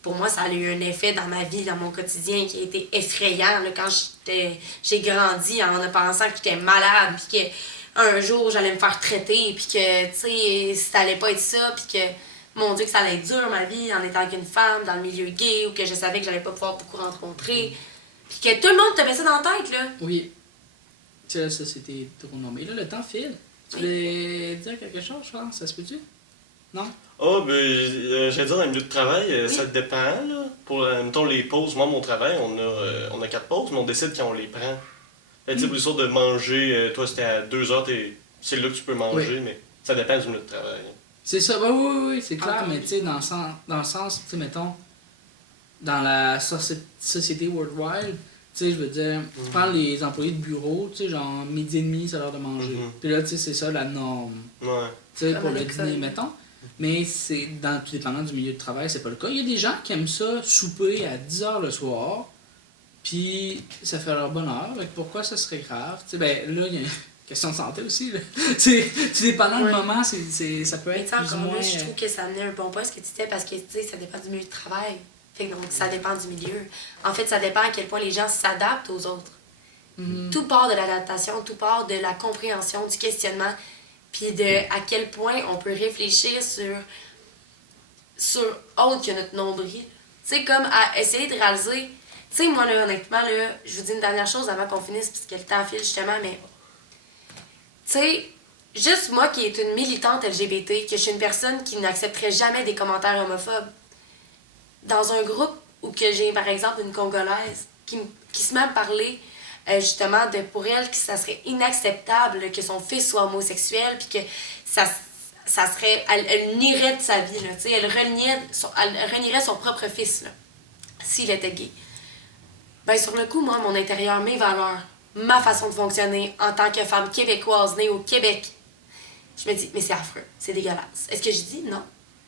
pour moi, ça a eu un effet dans ma vie, dans mon quotidien, qui a été effrayant, là, quand j'ai grandi en pensant que j'étais malade, puis que un jour, j'allais me faire traiter, puis que, tu sais, ça allait pas être ça, puis que, mon Dieu, que ça allait être dur, ma vie, en étant qu'une femme, dans le milieu gay, ou que je savais que j'allais pas pouvoir beaucoup rencontrer. Puis que tout le monde te met ça dans la tête, là. Oui. Tu sais, la société est trop nommée. Là, le temps file. Tu voulais dire quelque chose, je pense? Ça se peut-tu? Non? Ah, ben, j'allais dire, dans le milieu de travail, Oui. ça dépend, là. Pour, mettons, les pauses, moi, mon travail, on a 4 pauses, mais on décide quand on les prend. Fait que, tu sais, pour les sortes de manger, toi, c'était à 2 heures, c'est là que tu peux manger, mais ça dépend du milieu de travail. C'est ça, oui, c'est clair, Encore mais une tu sais, dans le sens, tu sais, mettons, dans la société worldwide, tu sais, je veux dire, tu prends les employés de bureau, tu sais, genre midi et demi, c'est l'heure de manger. Mhm. Puis là, tu sais, c'est ça la norme, Ouais. tu sais, Comme pour le avec ça, dîner, oui. mettons. Mais c'est, tout dépendant du milieu de travail, c'est pas le cas. Il y a des gens qui aiment ça, souper à 10h le soir, puis ça fait leur bonheur. Fait que pourquoi ça serait grave? Tu sais, ben là, il y a une question de santé aussi, là. Tu sais, dépendant du Oui. moment, ça peut Mais être tu sais, plus ou encore moins... là, je trouve que ça amenait un bon point ce que tu disais parce que, tu sais, ça dépend du milieu de travail. Fait que donc, ça dépend du milieu. En fait, ça dépend à quel point les gens s'adaptent aux autres. Mhm. Tout part de l'adaptation, tout part de la compréhension, du questionnement, puis de à quel point on peut réfléchir sur autre que notre nombril. Tu sais, comme à essayer de réaliser. Tu sais, moi, là, honnêtement, là, je vous dis une dernière chose avant qu'on finisse, parce que le temps file justement, mais sais, juste moi qui est une militante LGBT, que je suis une personne qui n'accepterait jamais des commentaires homophobes, dans un groupe où que j'ai, par exemple, une Congolaise qui se met à me parler justement de pour elle que ça serait inacceptable que son fils soit homosexuel, puis que ça serait... Elle nierait de sa vie, là, tu sais, elle renierait son propre fils, là, s'il était gay. Ben sur le coup, moi, mon intérieur, mes valeurs, ma façon de fonctionner en tant que femme québécoise née au Québec, je me dis, mais c'est affreux, c'est dégueulasse. Est-ce que je dis non?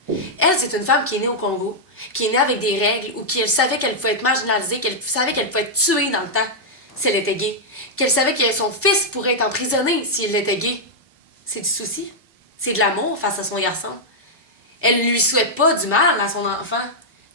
Elle, c'est une femme qui est née au Congo, qui est née avec des règles, ou qui savait qu'elle pouvait être marginalisée, qu'elle savait qu'elle pouvait être tuée dans le temps si elle était gay, qu'elle savait que son fils pourrait être emprisonné s'il était gay. C'est du souci. C'est de l'amour face à son garçon. Elle ne lui souhaite pas du mal à son enfant.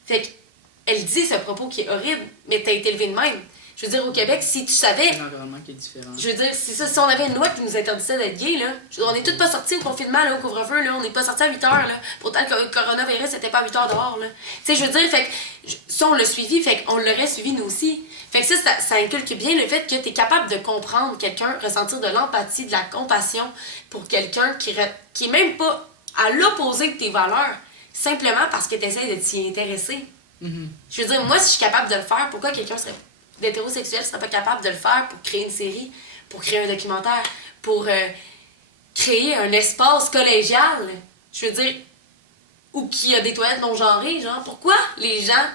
Fait qu'elle dit ce propos qui est horrible, mais t'as été élevé de même. Je veux dire, au Québec, si tu savais... C'est l'environnement qui est différent. Je veux dire, c'est ça, si on avait une loi qui nous interdisait d'être gay, là, on n'est toutes pas sortis au confinement, là, au couvre-feu, là, on n'est pas sortis à 8 heures, là. Pourtant, le coronavirus, c'était pas à 8 heures dehors, là. Tu sais, je veux dire, fait que, ça, on l'a suivi, fait qu'on l'aurait suivi, nous aussi. Fait que ça inculque bien le fait que t'es capable de comprendre quelqu'un, ressentir de l'empathie, de la compassion pour quelqu'un qui est même pas à l'opposé de tes valeurs, simplement parce que t'essaies de t'y intéresser. Mm-hmm. Je veux dire, moi, si je suis capable de le faire, pourquoi quelqu'un d'hétérosexuel serait pas capable de le faire pour créer une série, pour créer un documentaire, pour créer un espace collégial, je veux dire, où qu'il y a des toilettes non genrées, genre, pourquoi les gens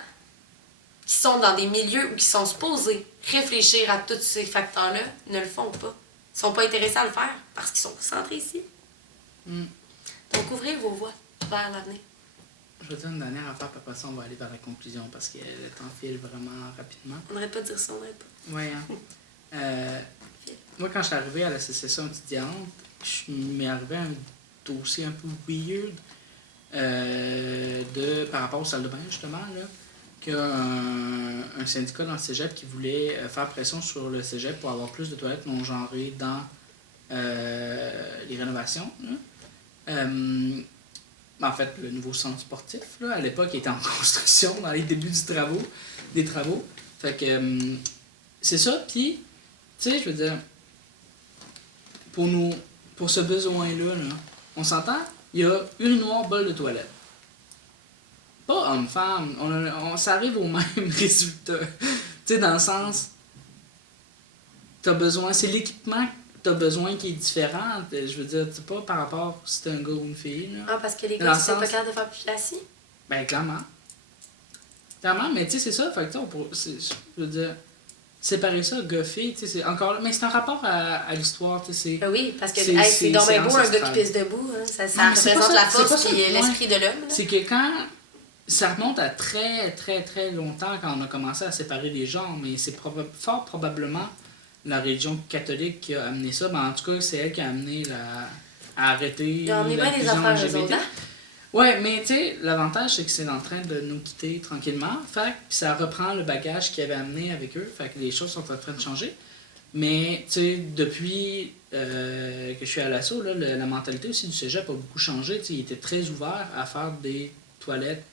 qui sont dans des milieux où qui sont supposés réfléchir à tous ces facteurs-là ne le font pas? Ils sont pas intéressés à le faire parce qu'ils sont centrés ici. Mm. Donc, ouvrez vos voies vers l'avenir. Je vais dire une dernière affaire, puis après ça, on va aller vers la conclusion parce que le temps file vraiment rapidement. On n'arrête pas de dire ça, on n'arrête pas. Oui, hein. Moi, quand je suis arrivé à l'association étudiante, je m'est arrivé un dossier un peu weird par rapport aux salles de bain, justement, là, qu'il y a un syndicat dans le cégep qui voulait faire pression sur le cégep pour avoir plus de toilettes non genrées dans les rénovations. En fait, le nouveau centre sportif, là, à l'époque, il était en construction dans les débuts des travaux. Fait que c'est ça. Puis, tu sais, je veux dire, pour ce besoin-là, là, on s'entend, il y a urinoir, bol de toilette. Pas homme-femme, ça arrive au même résultat. Tu sais, dans le sens, t'as besoin, c'est l'équipement que t'as besoin qui est différent. Je veux dire, c'est pas par rapport si t'es un gars ou une fille. Là. Ah, parce que les gars, c'est pas capable de faire pipi assis? Ben, clairement. Clairement, mais tu sais, c'est ça. Fait que, je veux dire, séparer ça, gars-fille, tu sais, c'est encore... Mais c'est un rapport à l'histoire, tu sais. Ben oui, parce que c'est donc bien beau un gars qui pisse debout. Hein. Ça représente la force et l'esprit de l'homme. C'est que quand... Ça remonte à très, très, très longtemps quand on a commencé à séparer les genres, mais c'est fort probablement la religion catholique qui a amené ça. Ben, en tout cas, c'est elle qui a amené à arrêter la inclusion LGBT. Ouais, mais tu sais, l'avantage, c'est que c'est en train de nous quitter tranquillement. Fait que ça reprend le bagage qu'ils avaient amené avec eux. Fait que les choses sont en train de changer. Mais, tu sais, depuis que je suis à l'assaut, là, la mentalité aussi du cégep a beaucoup changé. Tu sais, ils étaient très ouverts à faire des toilettes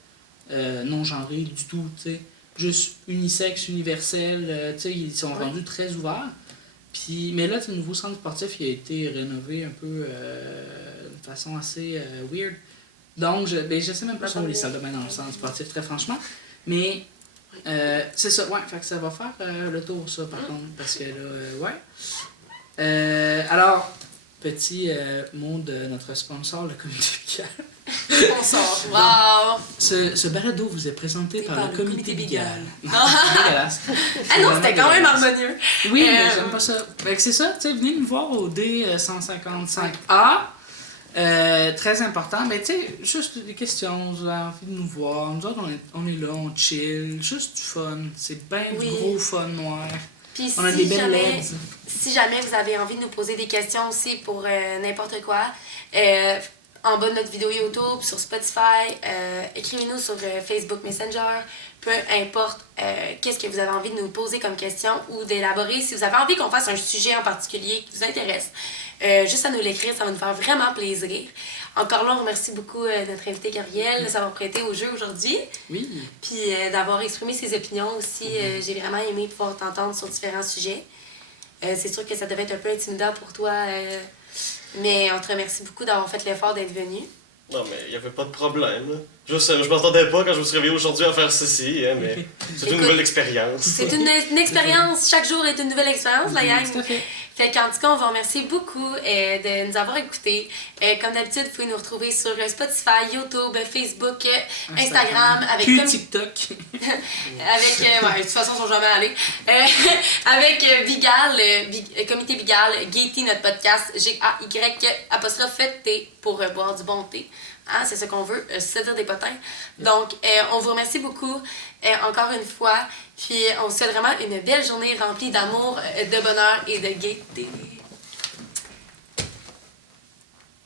non genrées du tout, tu sais. Juste unisexe, universel, tu sais, ils sont rendus très ouverts. Puis, mais là, le nouveau centre sportif il a été rénové un peu de façon assez weird. Donc, je sais même pas si on les salles de bain dans le centre sportif, très franchement. Mais c'est ça, ouais, fait que ça va faire le tour, ça, par contre. Parce que là, ouais. Alors, petit mot de notre sponsor, le Comité Bigal. Sponsor, wow! Ce balado vous est présenté par le Comité Bigal. Dégueulasse. Ah non, c'était quand même harmonieux. Oui, mais j'aime pas ça. Fait que c'est ça, tu sais, venez nous voir au D155A. Très important, mais tu sais, juste des questions, vous avez envie de nous voir. Nous autres, on est là, on chill, juste du fun. C'est bien du gros fun noir. Puis on a des belles LED. Si jamais vous avez envie de nous poser des questions aussi pour n'importe quoi, en bas de notre vidéo YouTube, sur Spotify, écrivez-nous sur Facebook Messenger, peu importe qu'est-ce que vous avez envie de nous poser comme question ou d'élaborer. Si vous avez envie qu'on fasse un sujet en particulier qui vous intéresse, juste à nous l'écrire, ça va nous faire vraiment plaisir. Encore là, on remercie beaucoup notre invité Gabriel de s'avoir prêté au jeu aujourd'hui. Oui. Puis d'avoir exprimé ses opinions aussi. J'ai vraiment aimé pouvoir t'entendre sur différents sujets. C'est sûr que ça devait être un peu intimidant pour toi, mais on te remercie beaucoup d'avoir fait l'effort d'être venu. Non, mais il n'y avait pas de problème. Là. Juste, je m'attendais pas quand je me suis réveillé aujourd'hui à faire ceci, hein, mais c'est une nouvelle expérience. C'est une expérience. Chaque jour est une nouvelle expérience, la gang. Tout à fait. Fait qu'en tout cas, on vous remercie beaucoup de nous avoir écoutés. Comme d'habitude, vous pouvez nous retrouver sur Spotify, YouTube, Facebook, Instagram, avec TikTok. avec ouais, de toute façon, ils sont jamais allés. Avec Bigal, Comité Bigal, Gaiety, notre podcast, G-A-Y'_T pour boire du bon thé. Hein, c'est ce qu'on veut, se dire des potins. Donc, on vous remercie beaucoup encore une fois. Puis, on vous souhaite vraiment une belle journée remplie d'amour, de bonheur et de gaieté.